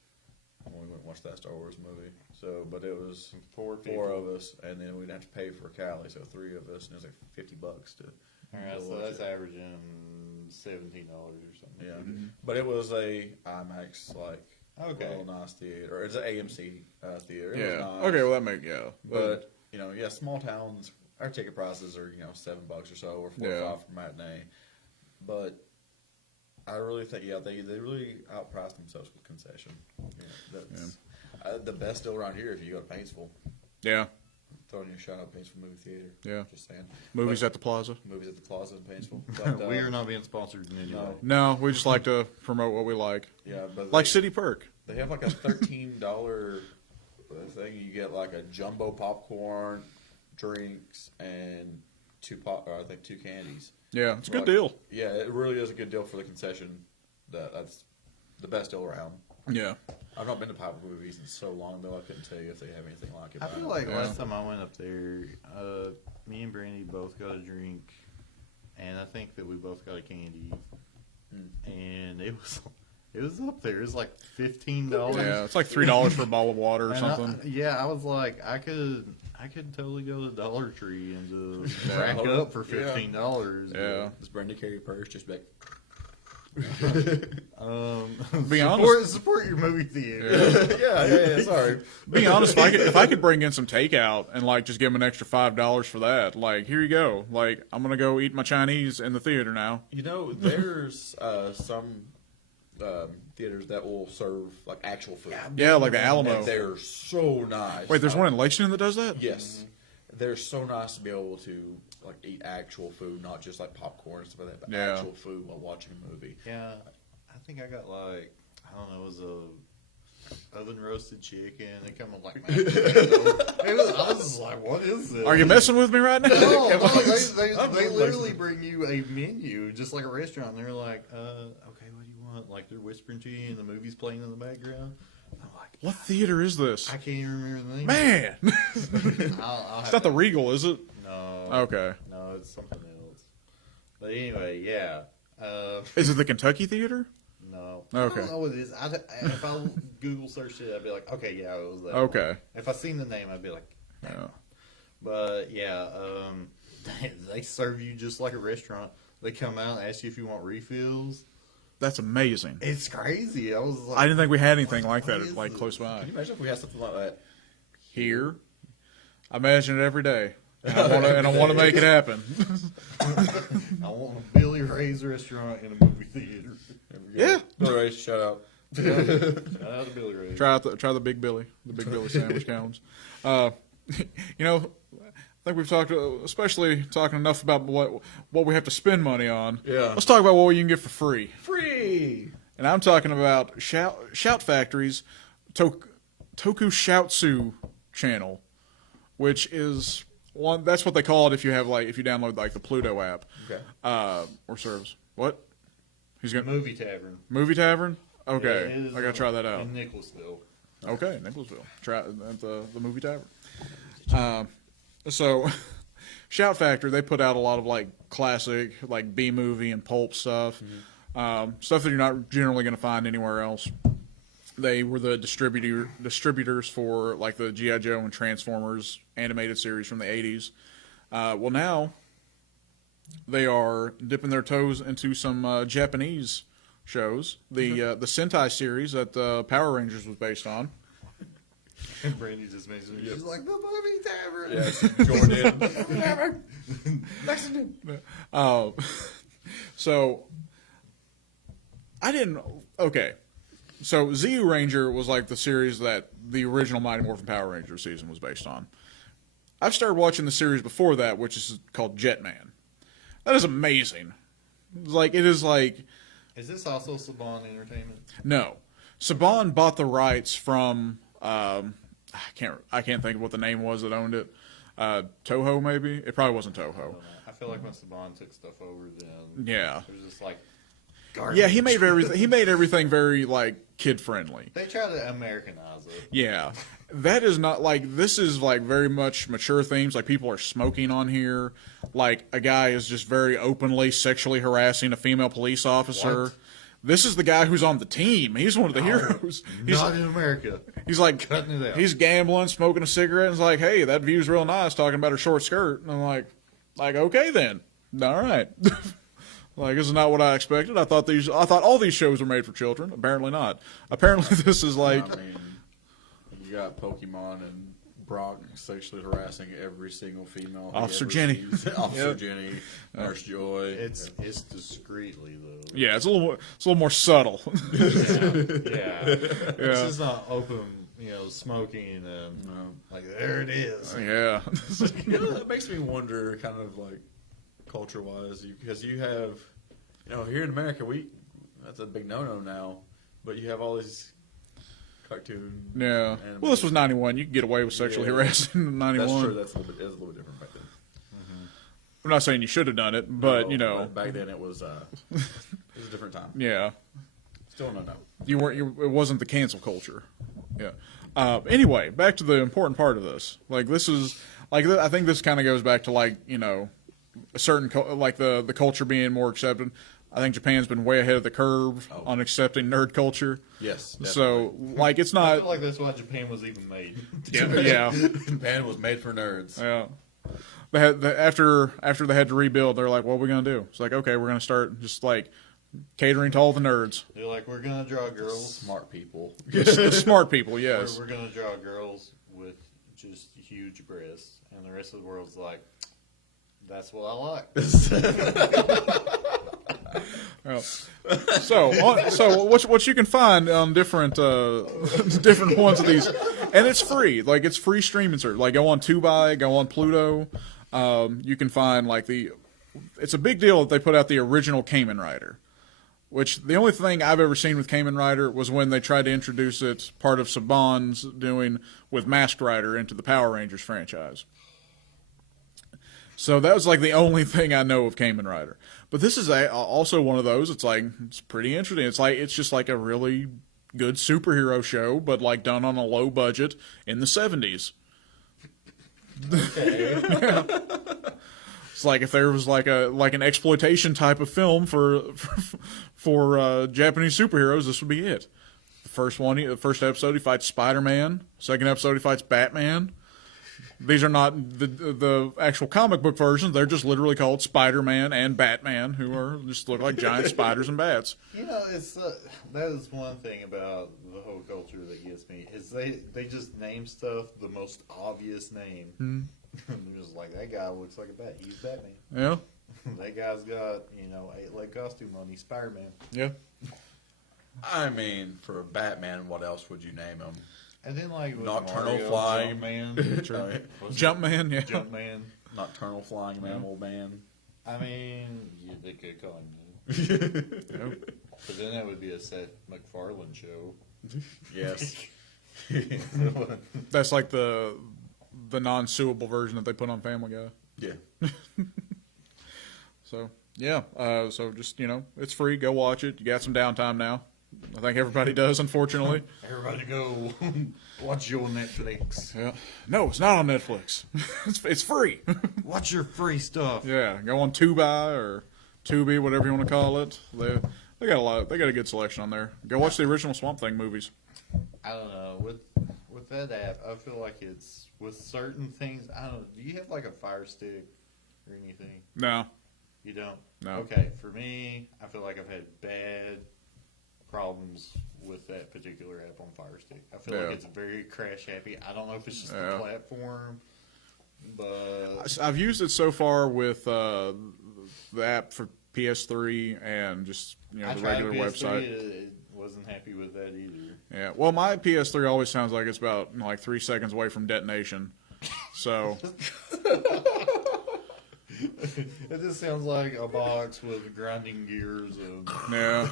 when we went and watched that Star Wars movie. So, but it was Four four of us, and then we'd have to pay for Cali, so 3 of us, and it was like $50 to. All right, to so watch that's it. averaging $17 or something. Yeah, but it was a IMAX Okay. real nice theater. It's an AMC theater. It was Yeah. nice. Okay. Well, that But small towns, our ticket prices are $7 or so, or 4 Yeah. or 5 for matinee. But I really think they really outpriced themselves with concession. That's the best deal around here. If you go to Paintsville, yeah, throwing you a shout out Paintsville movie theater. yeah. Just saying. Movies But- at the Plaza. movies at the Plaza in Paintsville. But, We are not being sponsored in any way. No, we just like to promote what we like, Yeah, but like they, City Perk. they have like a $13 thing. You get like a jumbo popcorn, drinks, and two candies. Yeah, it's a good Like, deal. Yeah, it really is a good deal for the concession. That's the best deal around. Yeah, I've not been to Piper movies in so long, though I couldn't tell you if they have anything like it. I feel like Yeah. last time I went up there, me and Brandy both got a drink, and I think that we both got a candy, and it was up there. It was like $15. yeah. It's like $3 for a bottle of water or And something. I was like, I could totally go to Dollar Tree and just rack hold up up. for Yeah. $15. Yeah. Does Brenda carry a purse? Just like, Be honest. support your movie theater. yeah. Sorry. Be honest, if I could bring in some takeout and like just give them an extra $5 for that, like here you go. Like I'm gonna go eat my Chinese in the theater now. There's some theaters that will serve like actual food. Yeah, like the Alamo. And they're so nice. Wait, there's one in Lexington that does that? Yes. They're so nice to be able to like eat actual food, not just like popcorn and stuff like that, but Yeah. actual food while watching a movie. Yeah, I think I got like, I don't know, it was a oven roasted chicken. It come with like mashed potatoes. I was just like, what is this? Are you messing with me right now? No, I'm they really literally bring you a menu, just like a restaurant. And they're like, okay, what do you want? Like they're whispering to you, and the movie's playing in the background. I'm like, What theater is this? I can't even remember the name. Man, I'll it's have not the to- Regal, is it? No. Okay. No, it's something else. But anyway, yeah. Is it the Kentucky Theater? No. Okay. I don't know what it is. If I Google searched it, I'd be like, okay, yeah, it was that. Okay. One. If I seen the name, I'd be like, Yeah. but yeah, they serve you just like a restaurant. They come out and ask you if you want refills. That's amazing. It's crazy. I was like, I didn't think we had anything like What that, is like this? close by. Can you imagine if we had something like that? Here, I imagine it every day, and I want to make it happen. I want a Billy Ray's restaurant in a movie theater. Yeah. Billy Ray, shout out. Shout out to Billy Ray. Try the Big Billy, sandwich counts. You know, I think we've talked, especially talking enough about what we have to spend money on. Yeah. Let's talk about what you can get for free. Free. And I'm talking about Shout Factory's Toku Shoutsu channel, which is one. That's what they call it if you download like the Pluto app. Okay. Or service. What? He's gonna Movie Tavern. Movie Tavern. Okay, It is, I gotta try that out. In Nicholasville. Okay, Nicholasville. Try it at the movie tavern. So, Shout Factory, they put out a lot of like classic, like B movie and pulp stuff, stuff that you're not generally going to find anywhere else. They were the distributors for like the G.I. Joe and Transformers animated series from the 80s. Well, now they are dipping their toes into some Japanese shows. The Sentai series that Power Rangers was based on. And Brandy just makes me. She's like, the Movie Tavern. Yes, Jordan. So I didn't. Okay, so ZU Ranger was like the series that the original Mighty Morphin Power Rangers season was based on. I've started watching the series before that, which is called Jetman. That is amazing. It is like. Is this also Saban Entertainment? No, Saban bought the rights from I can't think of what the name was that owned it. Toho maybe. It probably wasn't I don't Toho. know. I feel like when Saban took stuff over, then Yeah, it was just like garbage. yeah. He made everything. He made everything very like kid friendly. They try to Americanize it. Yeah, that is not like this is like very much mature themes. Like people are smoking on here. Like a guy is just very openly sexually harassing a female police officer. What? This is the guy who's on the team. He's one of the heroes. He's, Not in America. he's like Cutting it out. he's gambling, smoking a cigarette, and he's like, "Hey, that view's real nice." Talking about her short skirt, and I'm like, okay then, all right. Like this is not what I expected. I thought all these shows were made for children. Apparently not. Apparently this is like. I mean, you got Pokemon and Brock sexually harassing every single female. he Officer ever Jenny. sees. Officer Jenny, Nurse Joy. It's discreetly though. Yeah, it's a little more subtle. Yeah. It's Yeah. just not open, smoking and like there it is. Yeah. It makes me wonder, kind of like culture-wise, because you have, here in America, that's a big no-no now, but you have all these cartoon. Yeah. animes. Well, this was 91. You could get away with sexually Yeah. harassing in 91. That's true. That's a little bit different back then. I'm not saying you should have done it, but No, back then it was a different time. yeah. Still no. It wasn't the cancel culture. Yeah. Anyway, back to the important part of this. Like this is like I think this kind of goes back to like a certain like the culture being more accepted. I think Japan's been way ahead of the curve on accepting nerd culture. Yes. So like it's I not. feel like that's why Japan was even made. Yeah. Japan was made for nerds. Yeah. After they had to rebuild, they're like, "What are we gonna do?" It's like, "Okay, we're gonna start just like catering to all the nerds, They're like, we're gonna draw girls. Smart people. the smart people." Yes. We're gonna draw girls with just huge breasts, and the rest of the world's like, that's what I like. Yeah. So what you can find on different different ones of these, and it's free. Like it's free streaming service. Like go on Tubi, go on Pluto. You can find like it's a big deal that they put out the original Kamen Rider, which the only thing I've ever seen with Kamen Rider was when they tried to introduce it, part of Saban's doing with Masked Rider into the Power Rangers franchise. So that was like the only thing I know of Kamen Rider. But this is also one of those. It's like it's pretty interesting. It's just like a really good superhero show, but like done on a low budget in the 70s. It's like if there was like an exploitation type of film for Japanese superheroes, this would be it. The first episode he fights Spider-Man. Second episode he fights Batman. These are not the actual comic book versions. They're just literally called Spider-Man and Batman, who are just look like giant spiders and bats. You know, it's that is one thing about the whole culture that gets me is they just name stuff the most obvious name. They're just like, that guy looks like a bat. He's Batman. Yeah, That guy's got 8-leg costume on. He's Spider-Man. yeah. I mean, for a Batman, what else would you name him? And then like with Nocturnal Mario, Flying. Jumpman, Sure. What's it? Jumpman, yeah. Jumpman. Nocturnal Flying Mammal Man. I mean, they could call him that. Yep. But then that would be a Seth MacFarlane show. Yes. That's like the non-suable version that they put on Family Guy. Yeah. So yeah, so just it's free. Go watch it. You got some downtime now. I think everybody does, unfortunately. Everybody go watch your Netflix. Yeah. No, it's not on Netflix. It's free. Watch your free stuff. Yeah, go on Tubi or Tubi, whatever you want to call it. They got a lot. They got a good selection on there. Go watch the original Swamp Thing movies. I don't know. With that app, I feel like it's with certain things. I don't know. Do you have like a Fire Stick or anything? No. You don't? No. Okay. For me, I feel like I've had bad problems with that particular app on Fire Stick. I feel Yeah. like it's very crash happy. I don't know if it's just Yeah. the platform, but I've used it so far with the app for PS3 and just I the tried regular PS3, website. It wasn't happy with that either. Yeah. Well, my PS3 always sounds like it's about like 3 seconds away from detonation. So It just sounds like a box with grinding gears and yeah.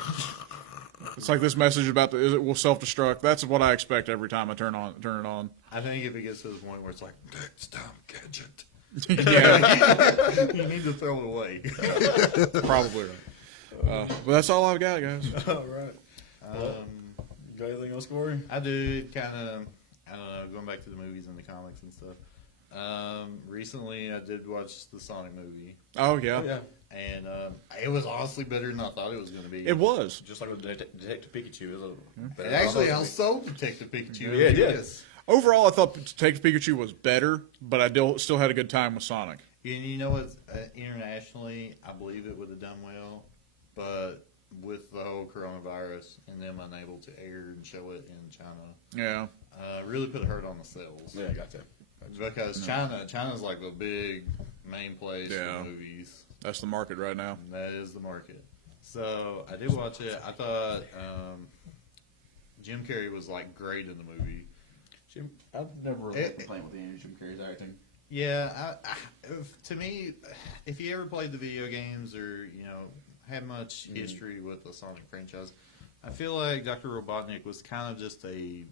It's like this message about it will self-destruct. That's what I expect every time I turn it on. I think if it gets to the point where it's like next time gadget, Yeah, you need to throw it away. probably right. But that's all I've got, guys. All right. You got anything else, Corey? I do kind of, I don't know, going back to the movies and the comics and stuff. Recently, I did watch the Sonic movie, Oh yeah, Oh, yeah. and it was honestly better than I thought it was going to be. it was. Just like with Detective Pikachu. It actually outsold Detective Pikachu. Yeah, it did. Yes. Overall, I thought Detective Pikachu was better, but I still had a good time with Sonic. And you know what? Internationally, I believe it would have done well, but with the whole coronavirus and them unable to air and show it in China, Yeah, really put a hurt on the sales. Yeah, I got that. Because China's like the big main place Yeah. for movies. that's the market right now. And that is the market. So I did watch it. I thought Jim Carrey was like great in the movie. Jim, I've never really had a complaint with any Jim Carrey's acting. Yeah, to me, if you ever played the video games or had much history with the Sonic franchise, I feel like Dr. Robotnik was kind of just a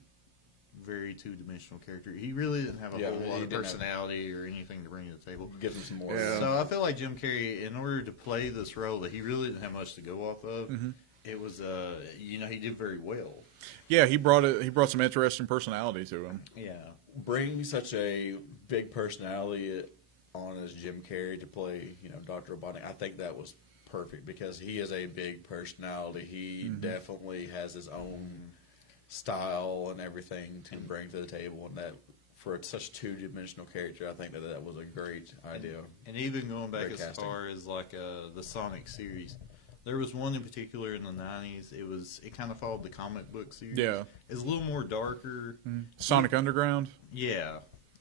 very two-dimensional character. He really didn't have a Yeah, whole he lot of didn't have- personality or anything to bring to the table. Give him some more. Yeah. So I feel like Jim Carrey, in order to play this role that he really didn't have much to go off of, it was he did very well. Yeah, he brought some interesting personality to him. Yeah. Bring such a big personality on as Jim Carrey to play, Dr. Robotnik. I think that was perfect because he is a big personality. He definitely has his own style and everything to bring to the table, and that for such two-dimensional character, I think that was a great idea. And even going back Great as casting. far as like the Sonic series, there was one in particular in the '90s. It kind of followed the comic book series. Yeah. It's a little more darker. Sonic Underground. Yeah,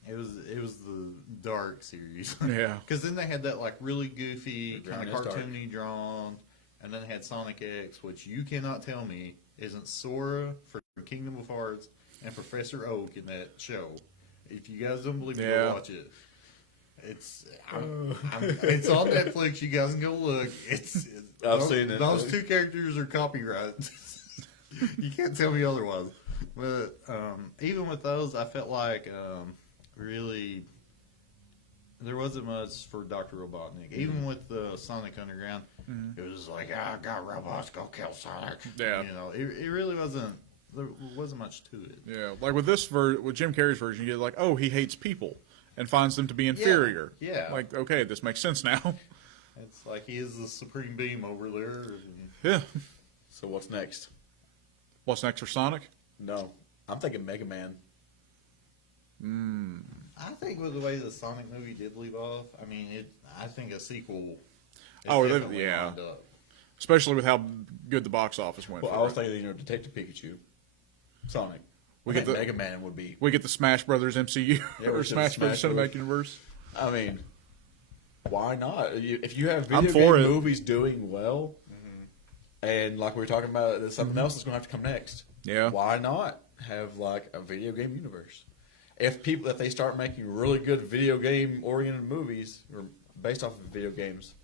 it was the dark series. Yeah. Because then they had that like really goofy The kind of ground is dark. cartoony drawn, and then they had Sonic X, which you cannot tell me isn't Sora from Kingdom of Hearts and Professor Oak in that show. If you guys don't believe me, Yeah. go watch it. It's it's on Netflix. You guys can go look. I've seen it. Those two characters are copyright. You can't tell me otherwise. But even with those, I felt like really there wasn't much for Dr. Robotnik. Even with the Sonic Underground, it was like, I got robots, go kill Sonic. Yeah. It really wasn't There wasn't much to it. Yeah, like with with Jim Carrey's version, you get like, oh, he hates people and finds them to be inferior. yeah. Like, okay, this makes sense now. It's like he is the supreme being over there. Yeah. So what's next? What's next for Sonic? No, I'm thinking Mega Man. I think with the way the Sonic movie did leave off, I mean, I think a sequel. Is Oh, definitely yeah. lined up. Especially with how good the box office went. Well, for I was it. thinking, Detective Pikachu, Sonic. We I get think the- Mega Man would be. We get the Smash Brothers MCU Yeah, or we should Smash Brothers Smash Cinematic Brothers. Universe. I mean, why not? If you have I'm video for game it. movies doing well, and like we were talking about, there's something else that's going to have to come next. Yeah. Why not have like a video game universe? If they start making really good video game oriented movies or based off of video games,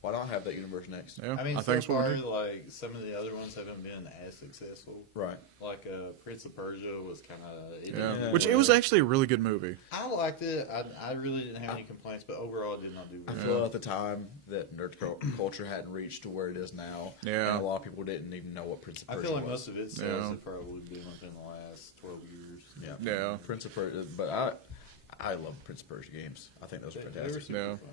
why not have that universe next? Yeah, I mean, so think it's what far, we do. like some of the other ones haven't been as successful. Right. Like Prince of Persia was kind of. Yeah. Yeah. Which it was actually a really good movie. I liked it. I really didn't have any complaints, but overall, it did not do I well. feel at the time that nerd culture hadn't reached to where it is now. Yeah. And a lot of people didn't even know what Prince of I Persia feel like was. most of its sales Yeah. have probably been within the last 12 years. Yeah. Yeah. Prince of Persia. But I love Prince of Persia games. I think those are They were fantastic. super Yeah. fun.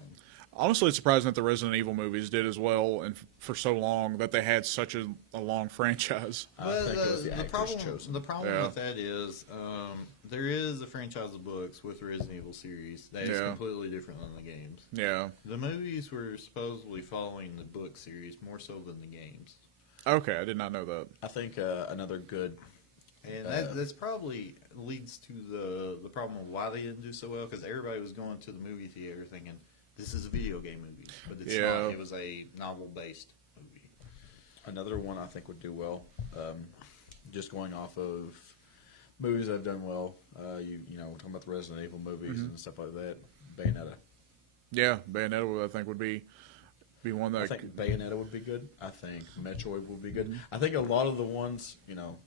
Honestly, it's surprising that the Resident Evil movies did as well and for so long that they had such a long franchise. I think it was the actors problem, chosen. The problem Yeah. with that is there is a franchise of books with the Resident Evil series that is Yeah. completely different than the games. Yeah. The movies were supposedly following the book series more so than the games. Okay, I did not know that. I think another good. And that's probably leads to the problem of why they didn't do so well, because everybody was going to the movie theater thinking, this is a video game movie. But it's Yeah. not. It was a novel-based movie. Another one I think would do well. Just going off of movies that have done well. You know, talking about the Resident Evil movies and stuff like that. Bayonetta. Yeah, Bayonetta, I think, would be one I that. think Bayonetta would be good. I think Metroid would be good. I think a lot of the ones, you know,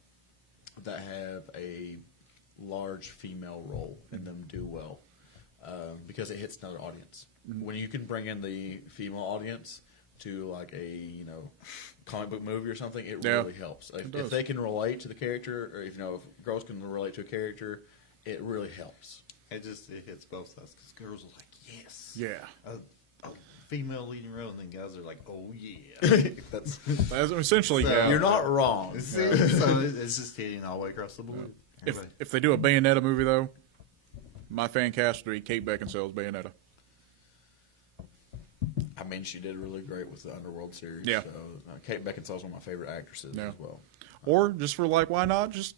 that have a large female role in them do well because it hits another audience. When you can bring in the female audience to like a comic book movie or something, it Yeah. really helps. If does. they can relate to the character, or if girls can relate to a character, it really helps. It hits both sides, because girls are like, yes. Yeah. A female leading role, and then guys are like, oh, yeah. That's That's essentially, So- yeah. you're not wrong. See? So it's just hitting all the way across the board. If they do a Bayonetta movie, though, my fan cast would be Kate Beckinsale's Bayonetta. I mean, she did really great with the Underworld series. Yeah. So, Kate Beckinsale's one of my favorite actresses Yeah. as well. Or just for like, why not? Just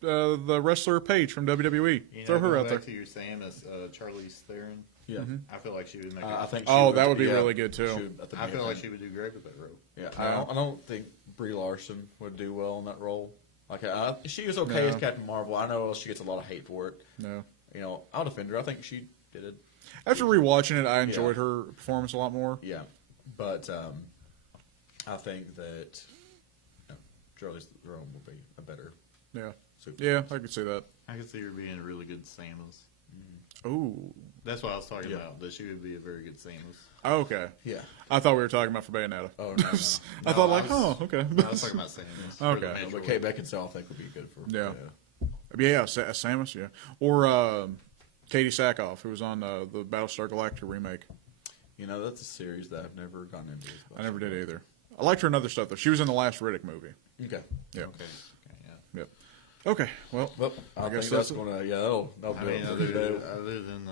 the wrestler Paige from WWE. Throw her going out there. back to your Samus, Charlize Theron. Yeah. I feel like she would make. I think. Oh, she that would be yeah, really good, too. she would- I feel like she would do great with that role. Yeah, Yeah. I don't think Brie Larson would do well in that role. Like, she was okay No. as Captain Marvel. I know she gets a lot of hate for it. No. I'll defend her. I think she did it. After rewatching it, I enjoyed her performance a lot more. Yeah, but I think that Charlize Theron will be a better Yeah. super. Yeah, I could see that. I could see her being a really good Samus. Ooh. That's what I was talking Yeah. about. That she would be a very good Samus. Oh, okay. Yeah. I thought we were talking about for Bayonetta. Oh no. I thought like, oh, okay. I was talking about Samus. for the Okay. Metroid. But Kate Beckinsale, I think, would be good for. Yeah. Yeah, Samus, yeah. Or Katie Sackhoff, who was on the Battlestar Galactica remake. That's a series that I've never gotten into. I never did either. I liked her in other stuff, though. She was in the last Riddick movie. Okay. Yeah. Okay, yeah. Yep. Okay, well, Well, I guess think that's that's it. gonna. Yeah, that'll I do mean, it. other than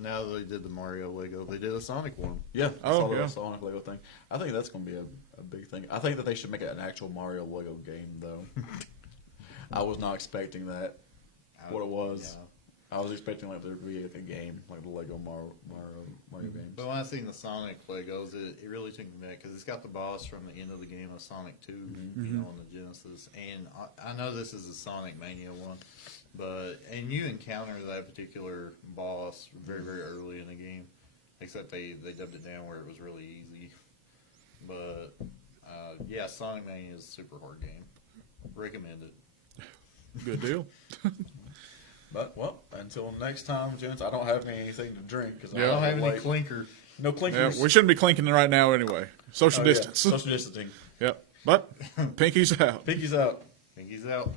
now that they did the Mario Lego, they did a Sonic one. Yeah, I Oh, saw yeah. the Sonic Lego thing. I think that's going to be a big thing. I think that they should make it an actual Mario Lego game, though. I was not expecting that. What it was. Yeah. I was expecting like there to be a game like the Lego Mario games. But when I seen the Sonic Legos, it really took me back because it's got the boss from the end of the game of Sonic 2, on the Genesis. And I know this is a Sonic Mania one, and you encounter that particular boss very, very early in the game, except they dubbed it down where it was really easy. But yeah, Sonic Mania is a super hard game. Recommend it. good deal. But well, until next time, gents. I don't have anything to drink because Yeah. I don't have any clinker. no Yeah, clinkers. we shouldn't be clinking right now anyway. Social Oh, yeah. distance. Social distancing. Yep. But Pinky's out. Pinky's out. Think he's out.